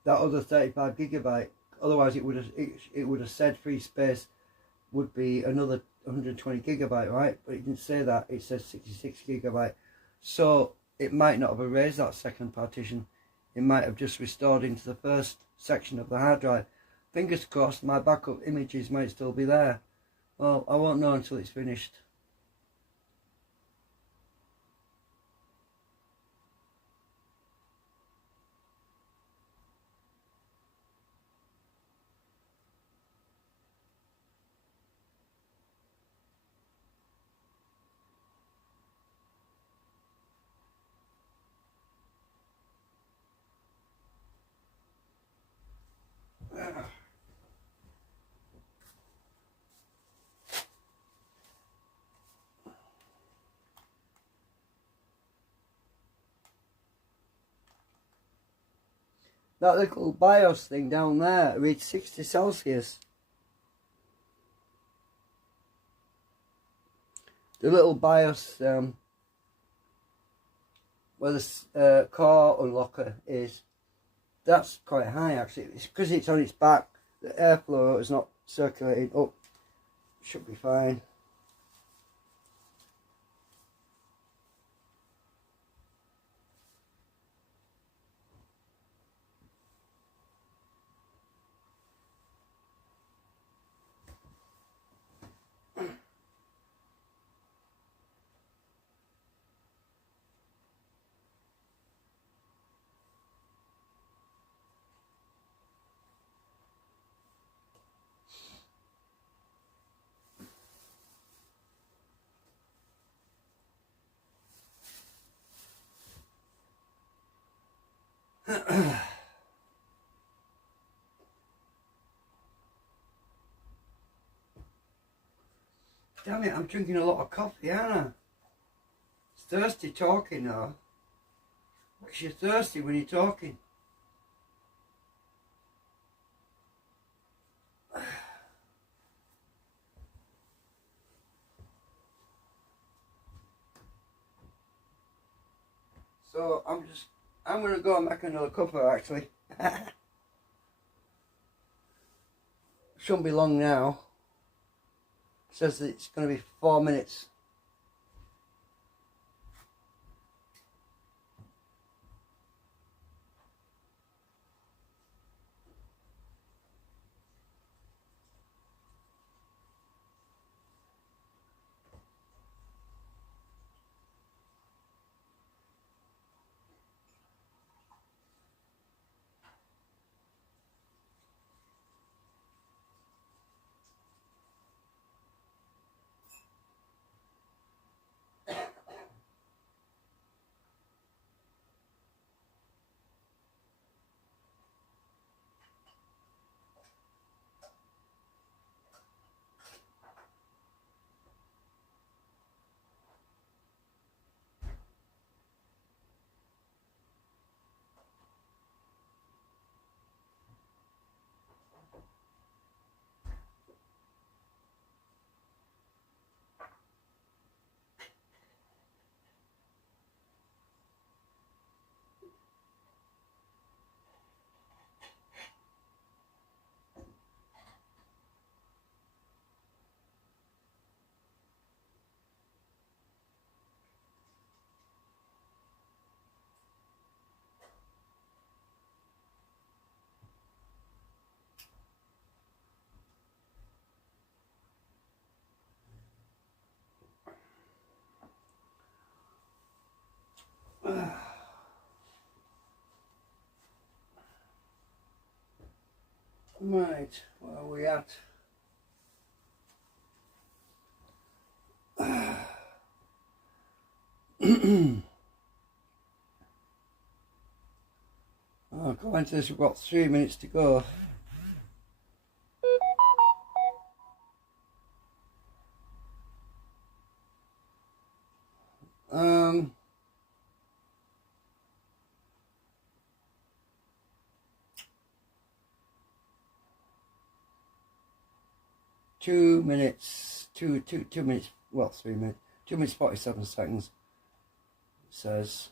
other 35 gigabyte. Otherwise, it would have said free space would be another 120 gigabyte, right? But it didn't say that. It says 66 gigabyte. So it might not have erased that second partition. It might have just restored into the first section of the hard drive. Fingers crossed, my backup images might still be there. Well, I won't know until it's finished. That little BIOS thing down there reads 60 Celsius. The little BIOS where the core unlocker is, that's quite high actually. It's because it's on its back. the airflow is not circulating up. Should be fine. Damn it, I'm drinking a lot of coffee, aren't I? It's thirsty talking now. Because you're thirsty when you're talking. So I'm going to go and make another cuppa actually. Shouldn't be long now. It says that it's going to be 4 minutes. Right, where are we at? Oh, according to this, we've got 3 minutes to go. Um, 2 minutes, two minutes, well, 3 minutes, 2 minutes 47 seconds. It says.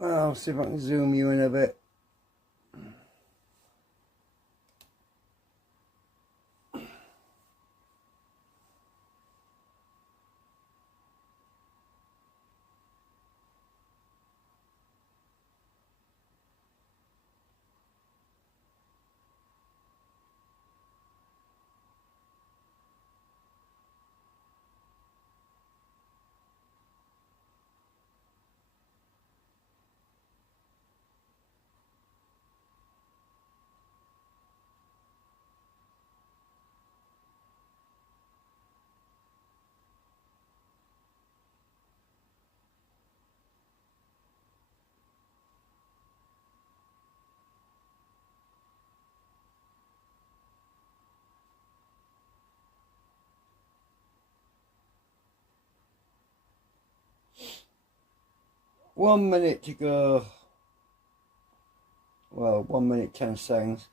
I'll see if I can zoom you in a bit. 1 minute to go. Well, 1 minute 10 seconds.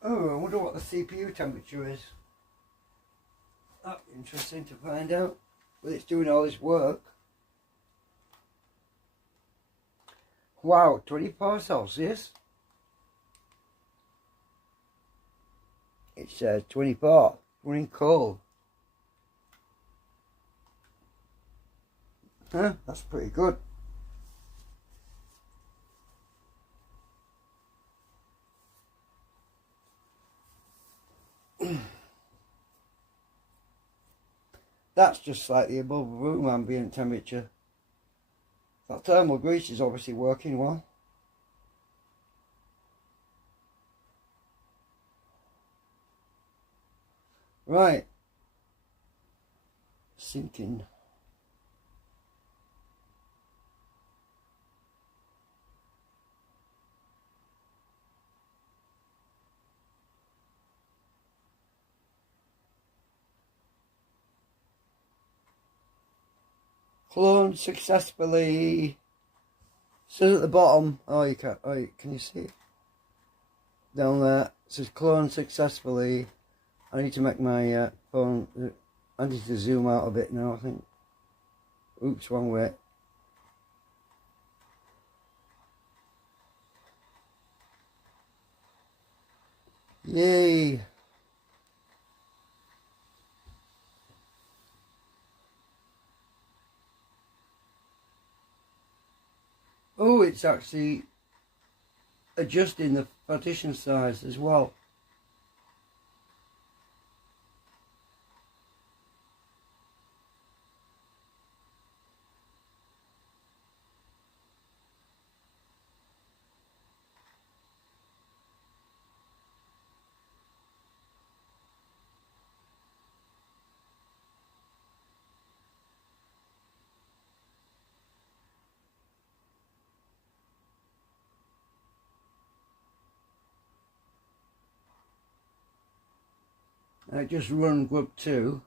Oh, I wonder what the CPU temperature is. That'd be interesting to find out. But it's doing all this work. Wow, 24 Celsius. It says 24, running cold. Huh, that's pretty good. That's just slightly above room ambient temperature. That thermal grease is obviously working well. Right. Sinking. Clone successfully. Says at the bottom. Oh, you can't. Oh, can you see it? Down there. It says clone successfully. I need to make my phone. I need to zoom out a bit now, I think. Oops, wrong way. Yay! Oh, it's actually adjusting the partition size as well. And it just run group 2.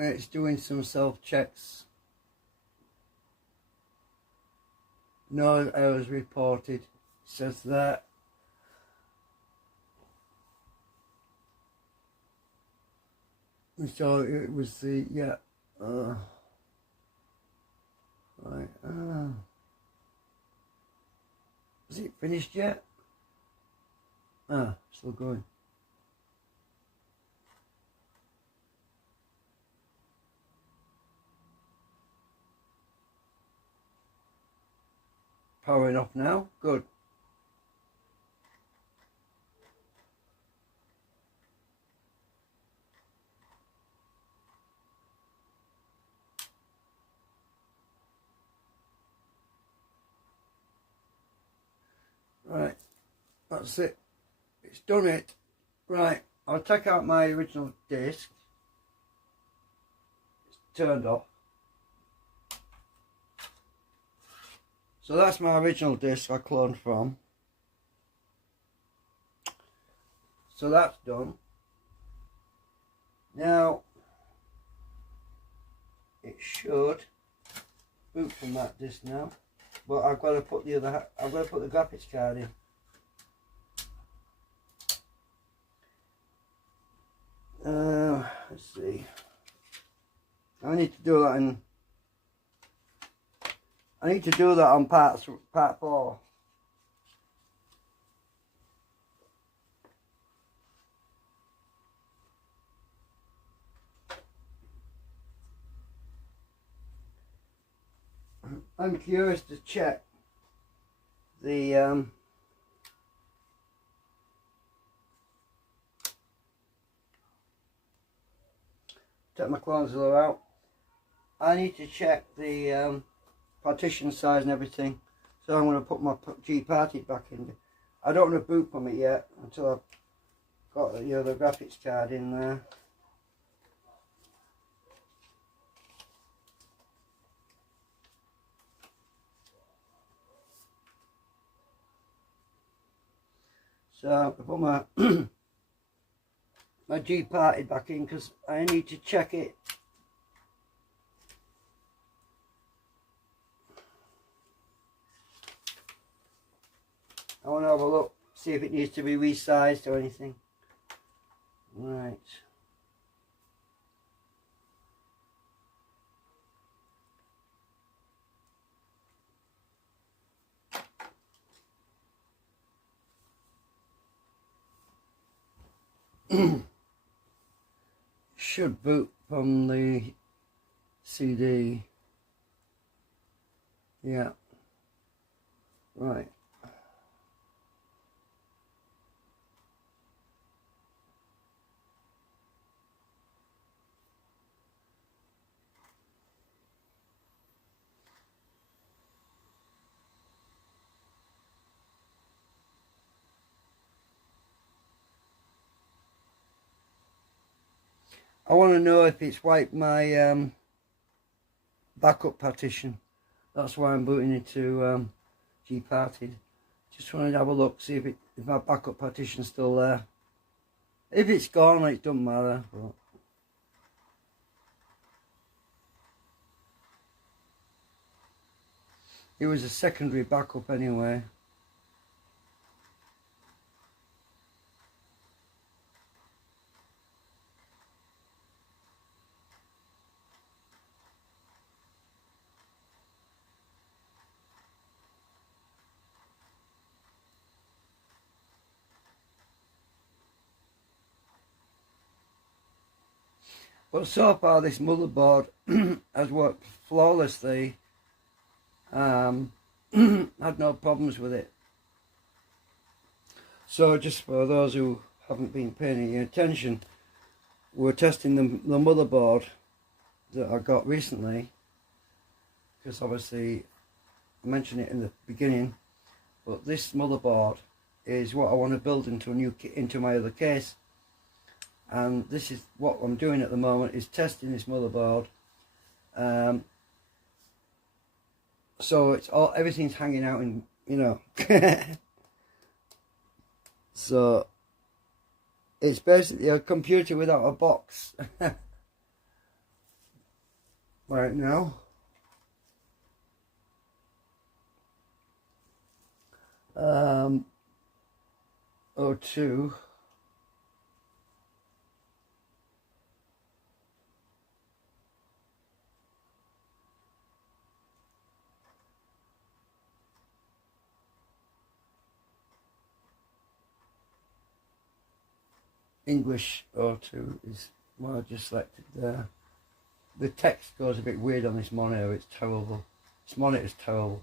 It's doing some self-checks. No errors reported. It says that. So it was the, yeah. Right. Is it finished yet? Still going. Powering off now. Good. Right. That's it. It's done it. Right. I'll take out my original disc. It's turned off. So that's my original disc I cloned from. So that's done. Now it should boot from that disc now. but I've got to put the graphics card in. Let's see. I need to do that on part 4. I'm curious to check the take my clone zilla out. I need to check the partition size and everything, so I'm going to put my G-parted back in. I don't want to boot from it yet until I've got the other graphics card in there. So I put my my G-parted back in because I need to check it. I want to have a look, see if it needs to be resized or anything. Right. Should boot from the CD. Yeah. Right. I want to know if it's wiped my backup partition. That's why I'm booting into G-parted. Just wanted to have a look, see if my backup partition's still there. If it's gone, it doesn't matter. But it was a secondary backup anyway. But so far this motherboard has worked flawlessly. Had no problems with it. So just for those who haven't been paying any attention, we're testing the motherboard that I got recently, because obviously I mentioned it in the beginning, but this motherboard is what I want to build into my other case. And this is what I'm doing at the moment, is testing this motherboard. So it's everything's hanging out in, you know. So it's basically a computer without a box right now. O2. English O2 is what I just selected there. The text goes a bit weird on this monitor, it's terrible. This monitor's terrible.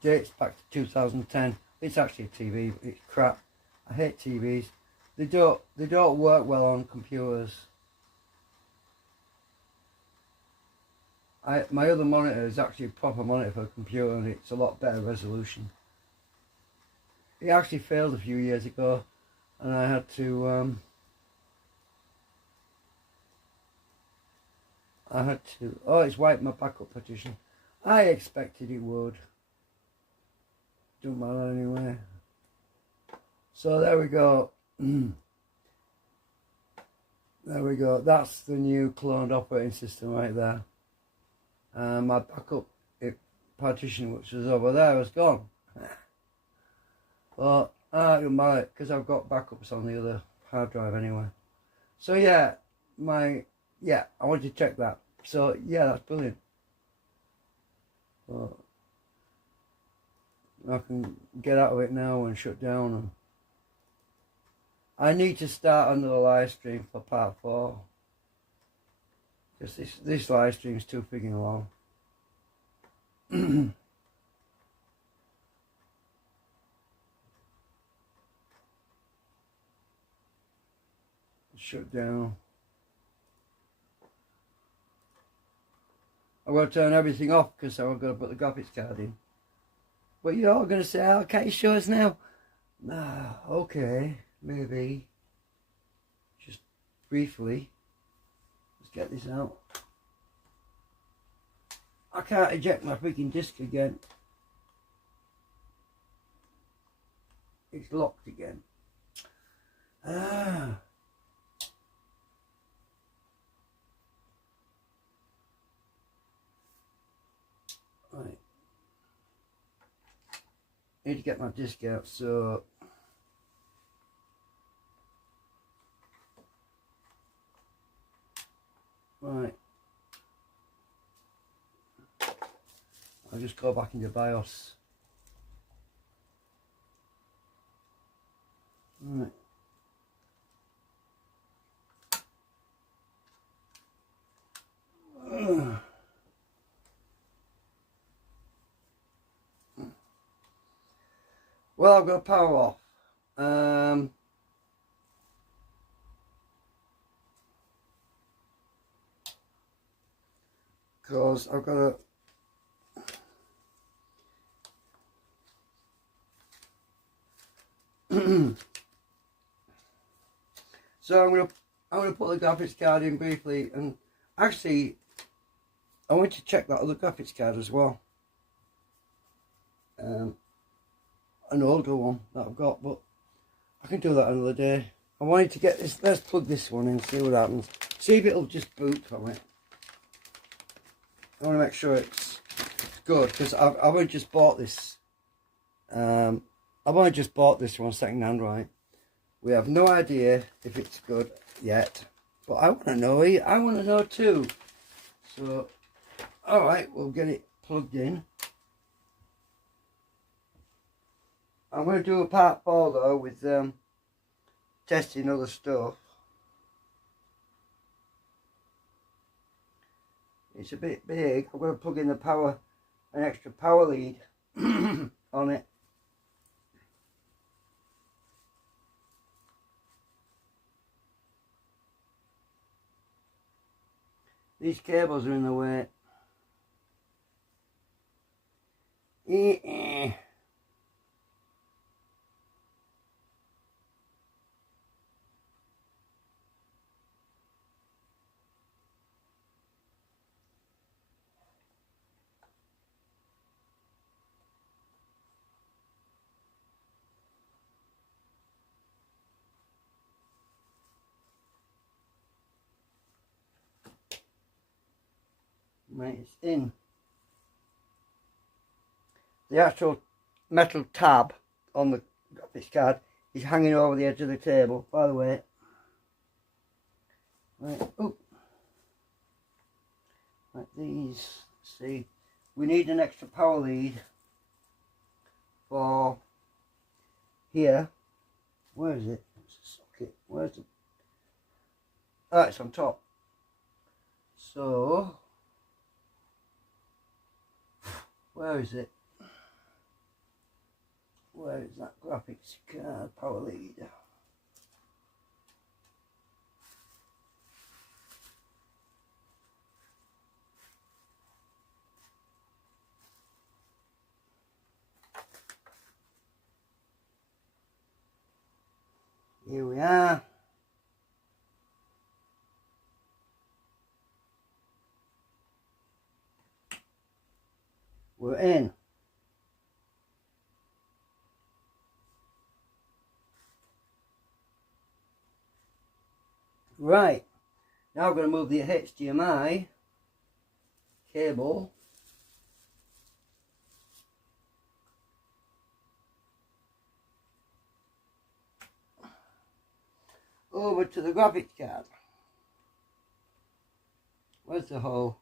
Dates back to 2010. It's actually a TV, but it's crap. I hate TVs. They don't work well on computers. My other monitor is actually a proper monitor for a computer, and it's a lot better resolution. It actually failed a few years ago, and I had to oh, it's wiped my backup partition. I expected it would. Don't matter anyway. So there we go. There we go. That's the new cloned operating system right there. My backup, it partition which was over there was gone. But I don't matter because I've got backups on the other hard drive anyway. So yeah, I wanted to check that. So yeah, that's brilliant. But I can get out of it now and shut down. And I need to start another live stream for part 4. Because this live stream is too freaking long. Shut down. I'm going to turn everything off because I'm going to put the graphics card in. But you're all going to say, oh, can't you show us now? Nah, okay, maybe. Just briefly. Let's get this out. I can't eject my freaking disc again. It's locked again. Ah. Right. Need to get my disc out, so right. I'll just go back into BIOS. Right. Well, I've got power off. Because I've got to so I'm gonna put the graphics card in briefly, and actually I want to check that other graphics card as well. An older one that I've got, but I can do that another day. I wanted to get this. Let's plug this one in, see what happens. See if it'll just boot from it. I want to make sure it's good because I've only just bought this. I've only just bought this one second hand, right? We have no idea if it's good yet, but I want to know. I want to know too. So, all right, we'll get it plugged in. I'm going to do a part 4 though with testing other stuff. It's a bit big. I'm going to plug in an extra power lead on it. These cables are in the way. Right, it's in. The actual metal tab on the graphics card is hanging over the edge of the table, by the way. Right, oh. Like these, see, we need an extra power lead for here. Where is it? It's a socket. Where's it? Ah, it's on top. So, where is it? Where is that graphics card power lead? Here we are. We're in. Right, now I'm going to move the HDMI cable over to the graphics card. Where's the hole?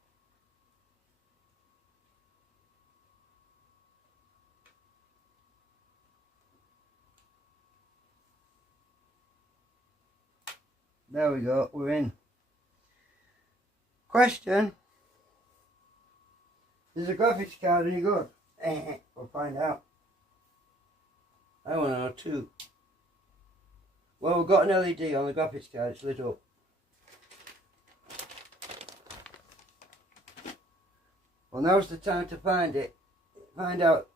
There we go, we're in. Question. Is the graphics card any good? We'll find out. I want to know too. Well, we've got an LED on the graphics card, it's lit up. Well, now's the time to find out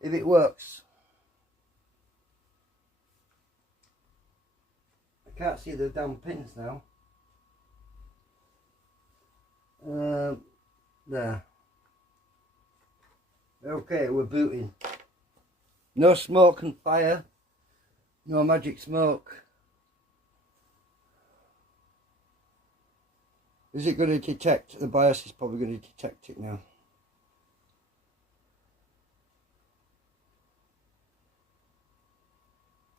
if it works. I can't see the damn pins now. There. Okay, we're booting. No smoke and fire. No magic smoke. Is it going to detect? The BIOS is probably going to detect it now.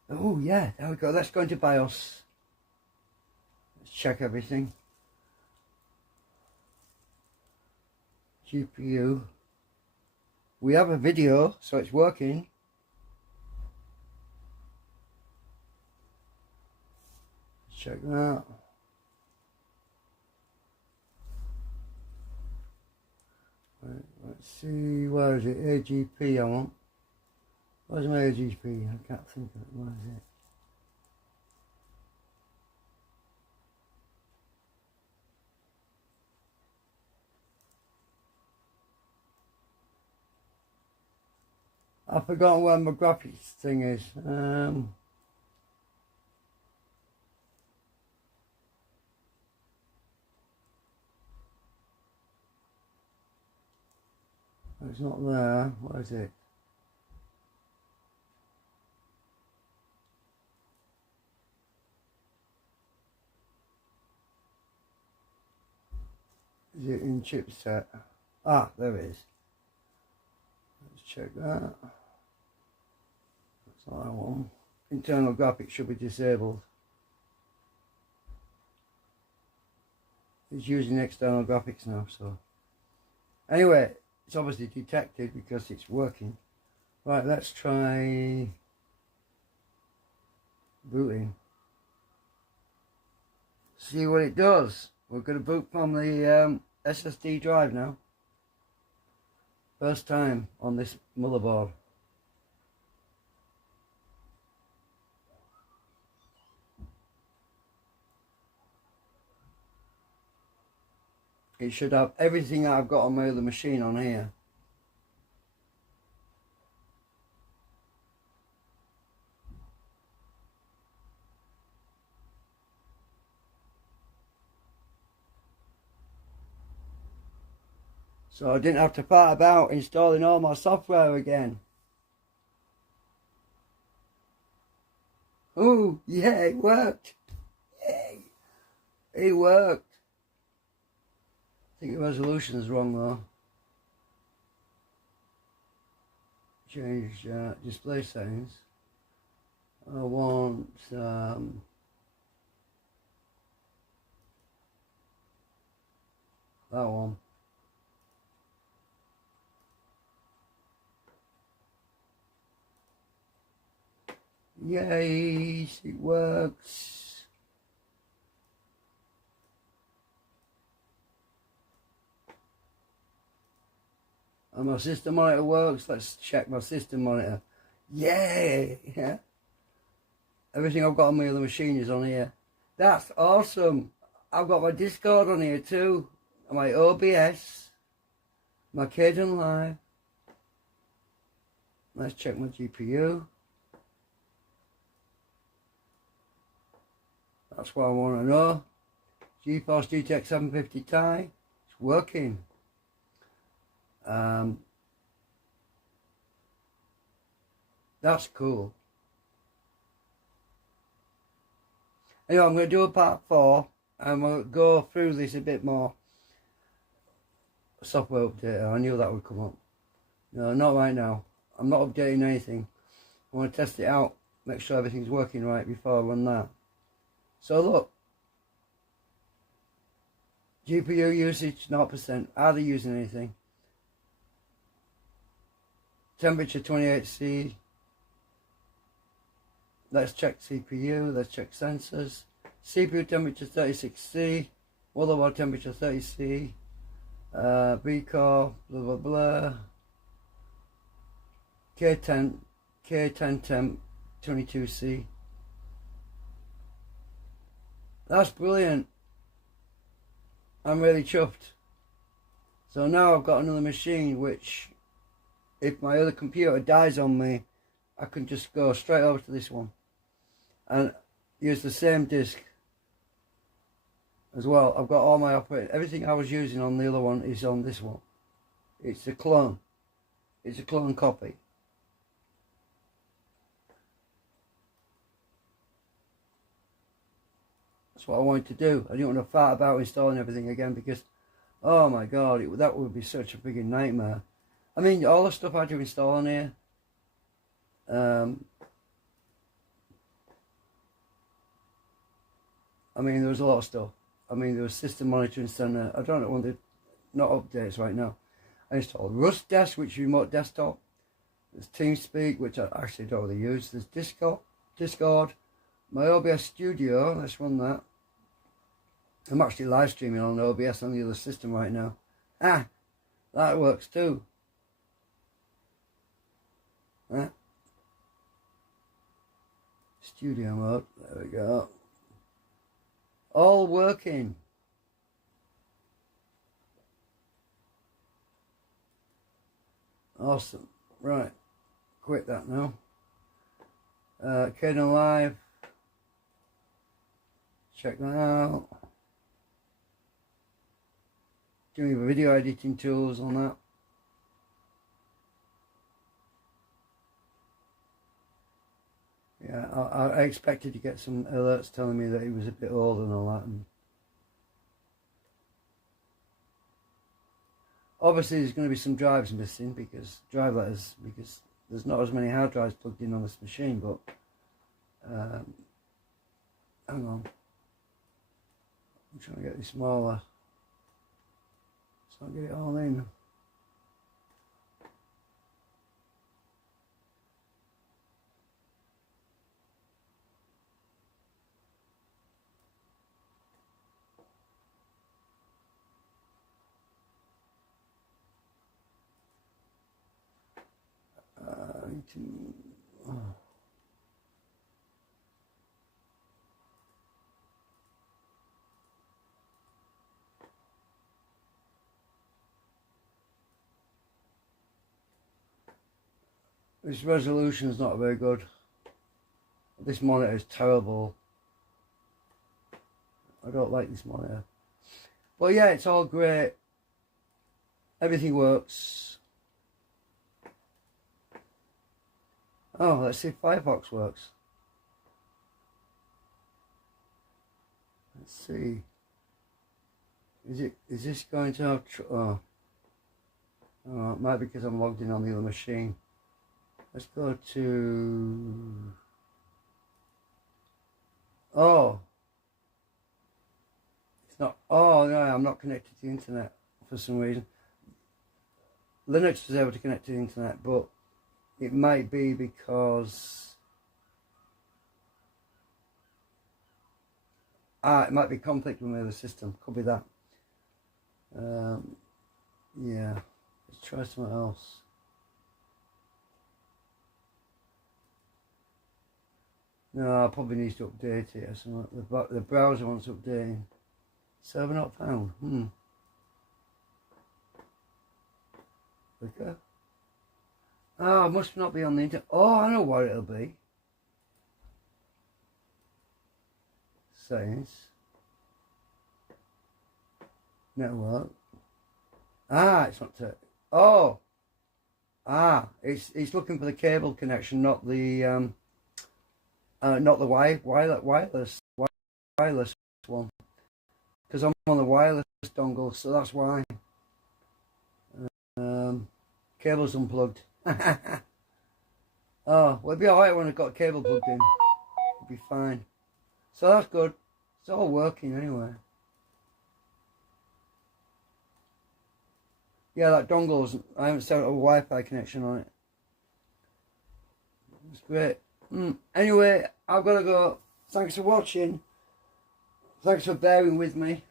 Oh yeah, there we go. Let's go into BIOS. Let's check everything. GPU. We have a video, so it's working. Let's check that. Right, let's see, where is it? AGP I want. Where's my AGP? I can't think of it. Where is it? I've forgotten where my graphics thing is. It's not there. Where is it? Is it in chipset? Ah, there it is. Let's check that. That's not that one. Internal graphics should be disabled. It's using external graphics now, so. Anyway, it's obviously detected because it's working. Right, let's try booting. See what it does. We're going to boot from the SSD drive now. First time on this motherboard. It should have everything I've got on my other machine on here. So I didn't have to fight about installing all my software again. Oh, yeah, it worked. Yay. It worked. I think the resolution's wrong though. Change display settings. I want that one. Yay, it works. And my system monitor works. Let's check my system monitor. Yay! Yeah. Everything I've got on my other machine is on here. That's awesome. I've got my Discord on here too. My OBS. My Caden Live. Let's check my GPU. That's what I want to know. GeForce GTX 750 Ti. It's working. That's cool. Anyway, I'm going to do a part 4 and we'll go through this a bit more. Software update. I knew that would come up. No, not right now. I'm not updating anything. I want to test it out, make sure everything's working right before I run that. So look, GPU usage 0%. Are they using anything? Temperature 28C. Let's check CPU. Let's check sensors. CPU temperature 36C. Motherboard temperature 30C. B-core, blah blah blah. K10 temp 22C. That's brilliant. I'm really chuffed. So now I've got another machine which, if my other computer dies on me, I can just go straight over to this one and use the same disk as well. I've got all my everything I was using on the other one is on this one. It's a clone. It's a clone copy. That's what I wanted to do. I didn't want to fart about installing everything again because, oh my god, that would be such a big nightmare. I mean, all the stuff I had to install on here, I mean, there was a lot of stuff. I mean, there was system monitoring center. I don't know, they're not updates right now. I installed Rust Desk, which is remote desktop. There's TeamSpeak, which I actually don't really use. There's Discord. My OBS Studio, let's run that. I'm actually live streaming on OBS on the other system right now. Ah, that works too. Studio mode, there we go. All working. Awesome. Right, quit that now. Caden Live. Check that out. Doing video editing tools on that. Yeah, I expected to get some alerts telling me that he was a bit old and all that. And obviously there's going to be some drives missing because because there's not as many hard drives plugged in on this machine, but hang on. I'm trying to get this smaller so I get it all in. This resolution is not very good. This monitor is terrible. I don't like this monitor. But yeah, it's all great. Everything works. Oh, let's see if Firefox works. Let's see. Is this going to have oh, it might be because I'm logged in on the other machine. Let's go to... Oh. It's not... Oh, no, I'm not connected to the internet for some reason. Linux was able to connect to the internet, but it might be because... it might be conflict with my other system. Could be that. Yeah. Let's try something else. No, I probably need to update it or something. The browser wants updating. Server not found. Okay. Oh, it must not be on the internet. Oh, I know what it'll be. Settings. Network. It's not to. Oh. It's looking for the cable connection, not the wireless one, because I'm on the wireless dongle, so that's why. Cable's unplugged. Oh, well, it'll be alright when I've got a cable plugged in. It'll be fine. So that's good. It's all working anyway. Yeah, that dongle's, I haven't set up a Wi-Fi connection on it. It's great. Anyway, I've got to go. Thanks for watching. Thanks for bearing with me.